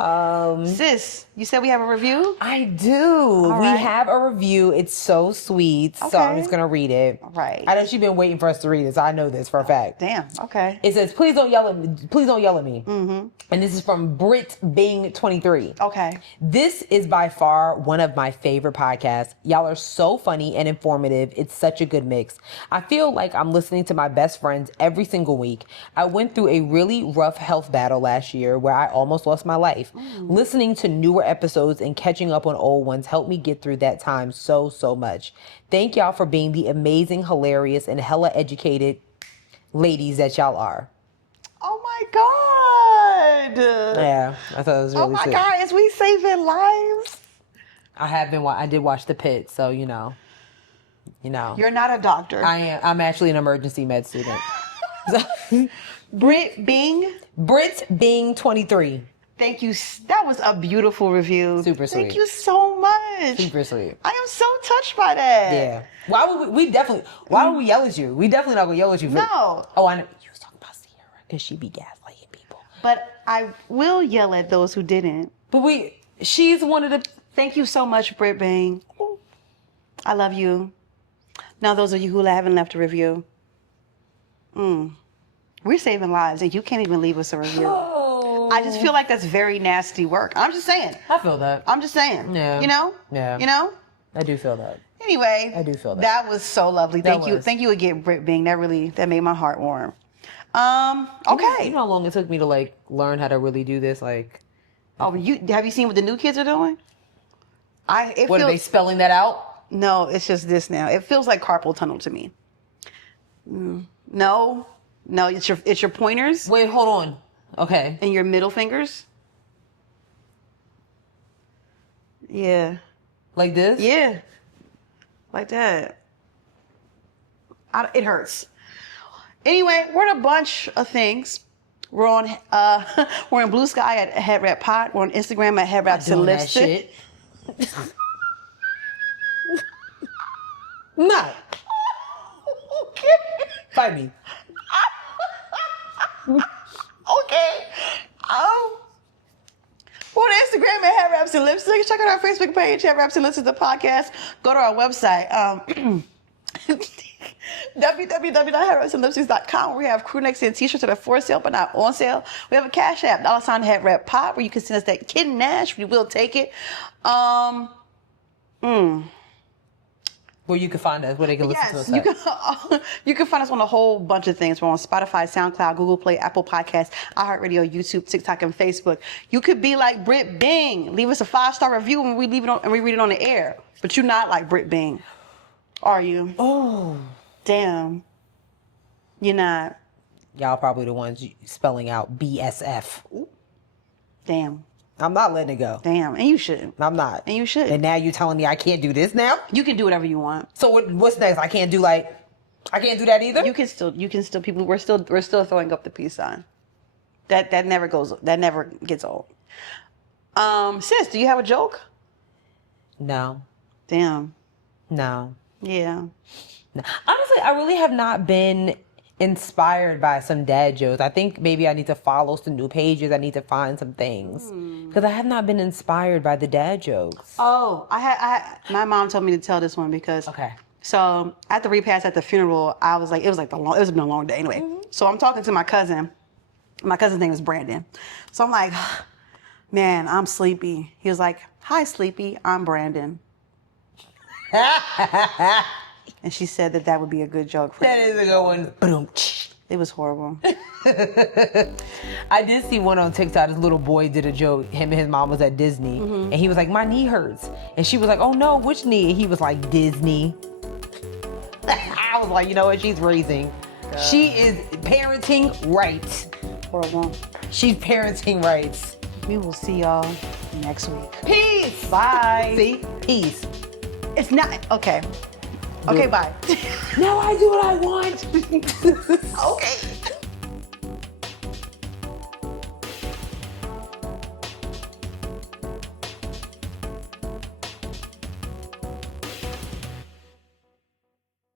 Sis, you said we have a review? I do. We have a review. It's so sweet. Okay. So I'm just going to read it. Right. I know she's been waiting for us to read it, so I know this for a fact. Damn. Okay. It says, please don't yell at me. Please don't yell at me. Mm-hmm. And this is from Brit Bing 23. Okay. This is by far one of my favorite podcasts. Y'all are so funny and informative. It's such a good mix. I feel like I'm listening to my best friends every single week. I went through a really rough health battle last year where I almost lost my life. Listening to newer episodes and catching up on old ones helped me get through that time so much. Thank y'all for being the amazing, hilarious, and hella educated ladies that y'all are. Oh my God. Yeah, I thought it was really Oh my sick. God, is we saving lives? I did watch The Pit, so you know. You're not a doctor. I am. I'm actually an emergency med student. Brit Bing 23. Thank you. That was a beautiful review. Super sweet. Thank you so much. Super sweet. I am so touched by that. Yeah. Why would we yell at you? We definitely not gonna yell at you. No. Oh, I know. You was talking about Sierra because she be gaslighting people. But I will yell at those who didn't. But she's one of the. Thank you so much, Brit Bing. I love you. Now, those of you who haven't left a review, we're saving lives, and you can't even leave us a review. Oh. I just feel like that's very nasty work. I'm just saying. I feel that. I'm just saying. Yeah. You know? Yeah. You know? I do feel that. Anyway. I do feel that. That was so lovely. Thank you again, Brit Bing. That made my heart warm. Okay. You know how long it took me to learn how to really do this? Oh, have you seen what the new kids are doing? Are they spelling that out? No, it's just this now. It feels like carpal tunnel to me. No, it's your pointers. Wait, hold on. Okay. And your middle fingers. Yeah. Like this? Yeah. Like that. It hurts. Anyway, we're in a bunch of things. We're on we're in Bluesky at Headwrappod. We're on Instagram at Headwraps and Lipstick. No. Okay. Fight me. Okay. We're on Instagram at Headwraps and Lipstick. Check out our Facebook page, Headwraps and Lipstick, the podcast. Go to our website, www.headwrapsandlipsticks.com, where we have crew necks and t-shirts that are for sale but not on sale. We have a Cashapp, $Headwrappod, where you can send us that Kid Nash. We will take it. Where you can find us, where they can listen to us. You can find us on a whole bunch of things. We're on Spotify, SoundCloud, Google Play, Apple Podcasts, iHeartRadio, YouTube, TikTok, and Facebook. You could be like Britt Bing. Leave us a 5-star review and we read it on the air. But you're not like Britt Bing, are you? Oh, damn. You're not. Y'all probably the ones spelling out BSF. Damn. I'm not letting it go. Damn, and you shouldn't. I'm not. And you shouldn't. And now you telling me I can't do this now? You can do whatever you want. So what's next? I can't do that either? You can still people we're still throwing up the peace sign. That never gets old. Sis, do you have a joke? No. Damn. No. Yeah. No. Honestly, I really have not been inspired by some dad jokes. I think maybe I need to follow some new pages. I need to find some things because I have not been inspired by the dad jokes. Oh, my mom told me to tell this one because okay. So at the repast at the funeral, it was been a long day anyway. So I'm talking to my cousin. My cousin's name is Brandon. So I'm like, man, I'm sleepy. He was like, hi, Sleepy. I'm Brandon. And she said that would be a good joke for That is a good one. Boom. It was horrible. I did see one on TikTok. This little boy did a joke. Him and his mom was at Disney. And he was like, my knee hurts. And she was like, oh no, which knee? And he was like, Disney. I was like, you know what? She's raising. She is parenting right. Horrible. She's parenting right. We will see y'all next week. Peace. Bye. See? Peace. It's not, okay. Okay, bye. Now I do what I want. Okay.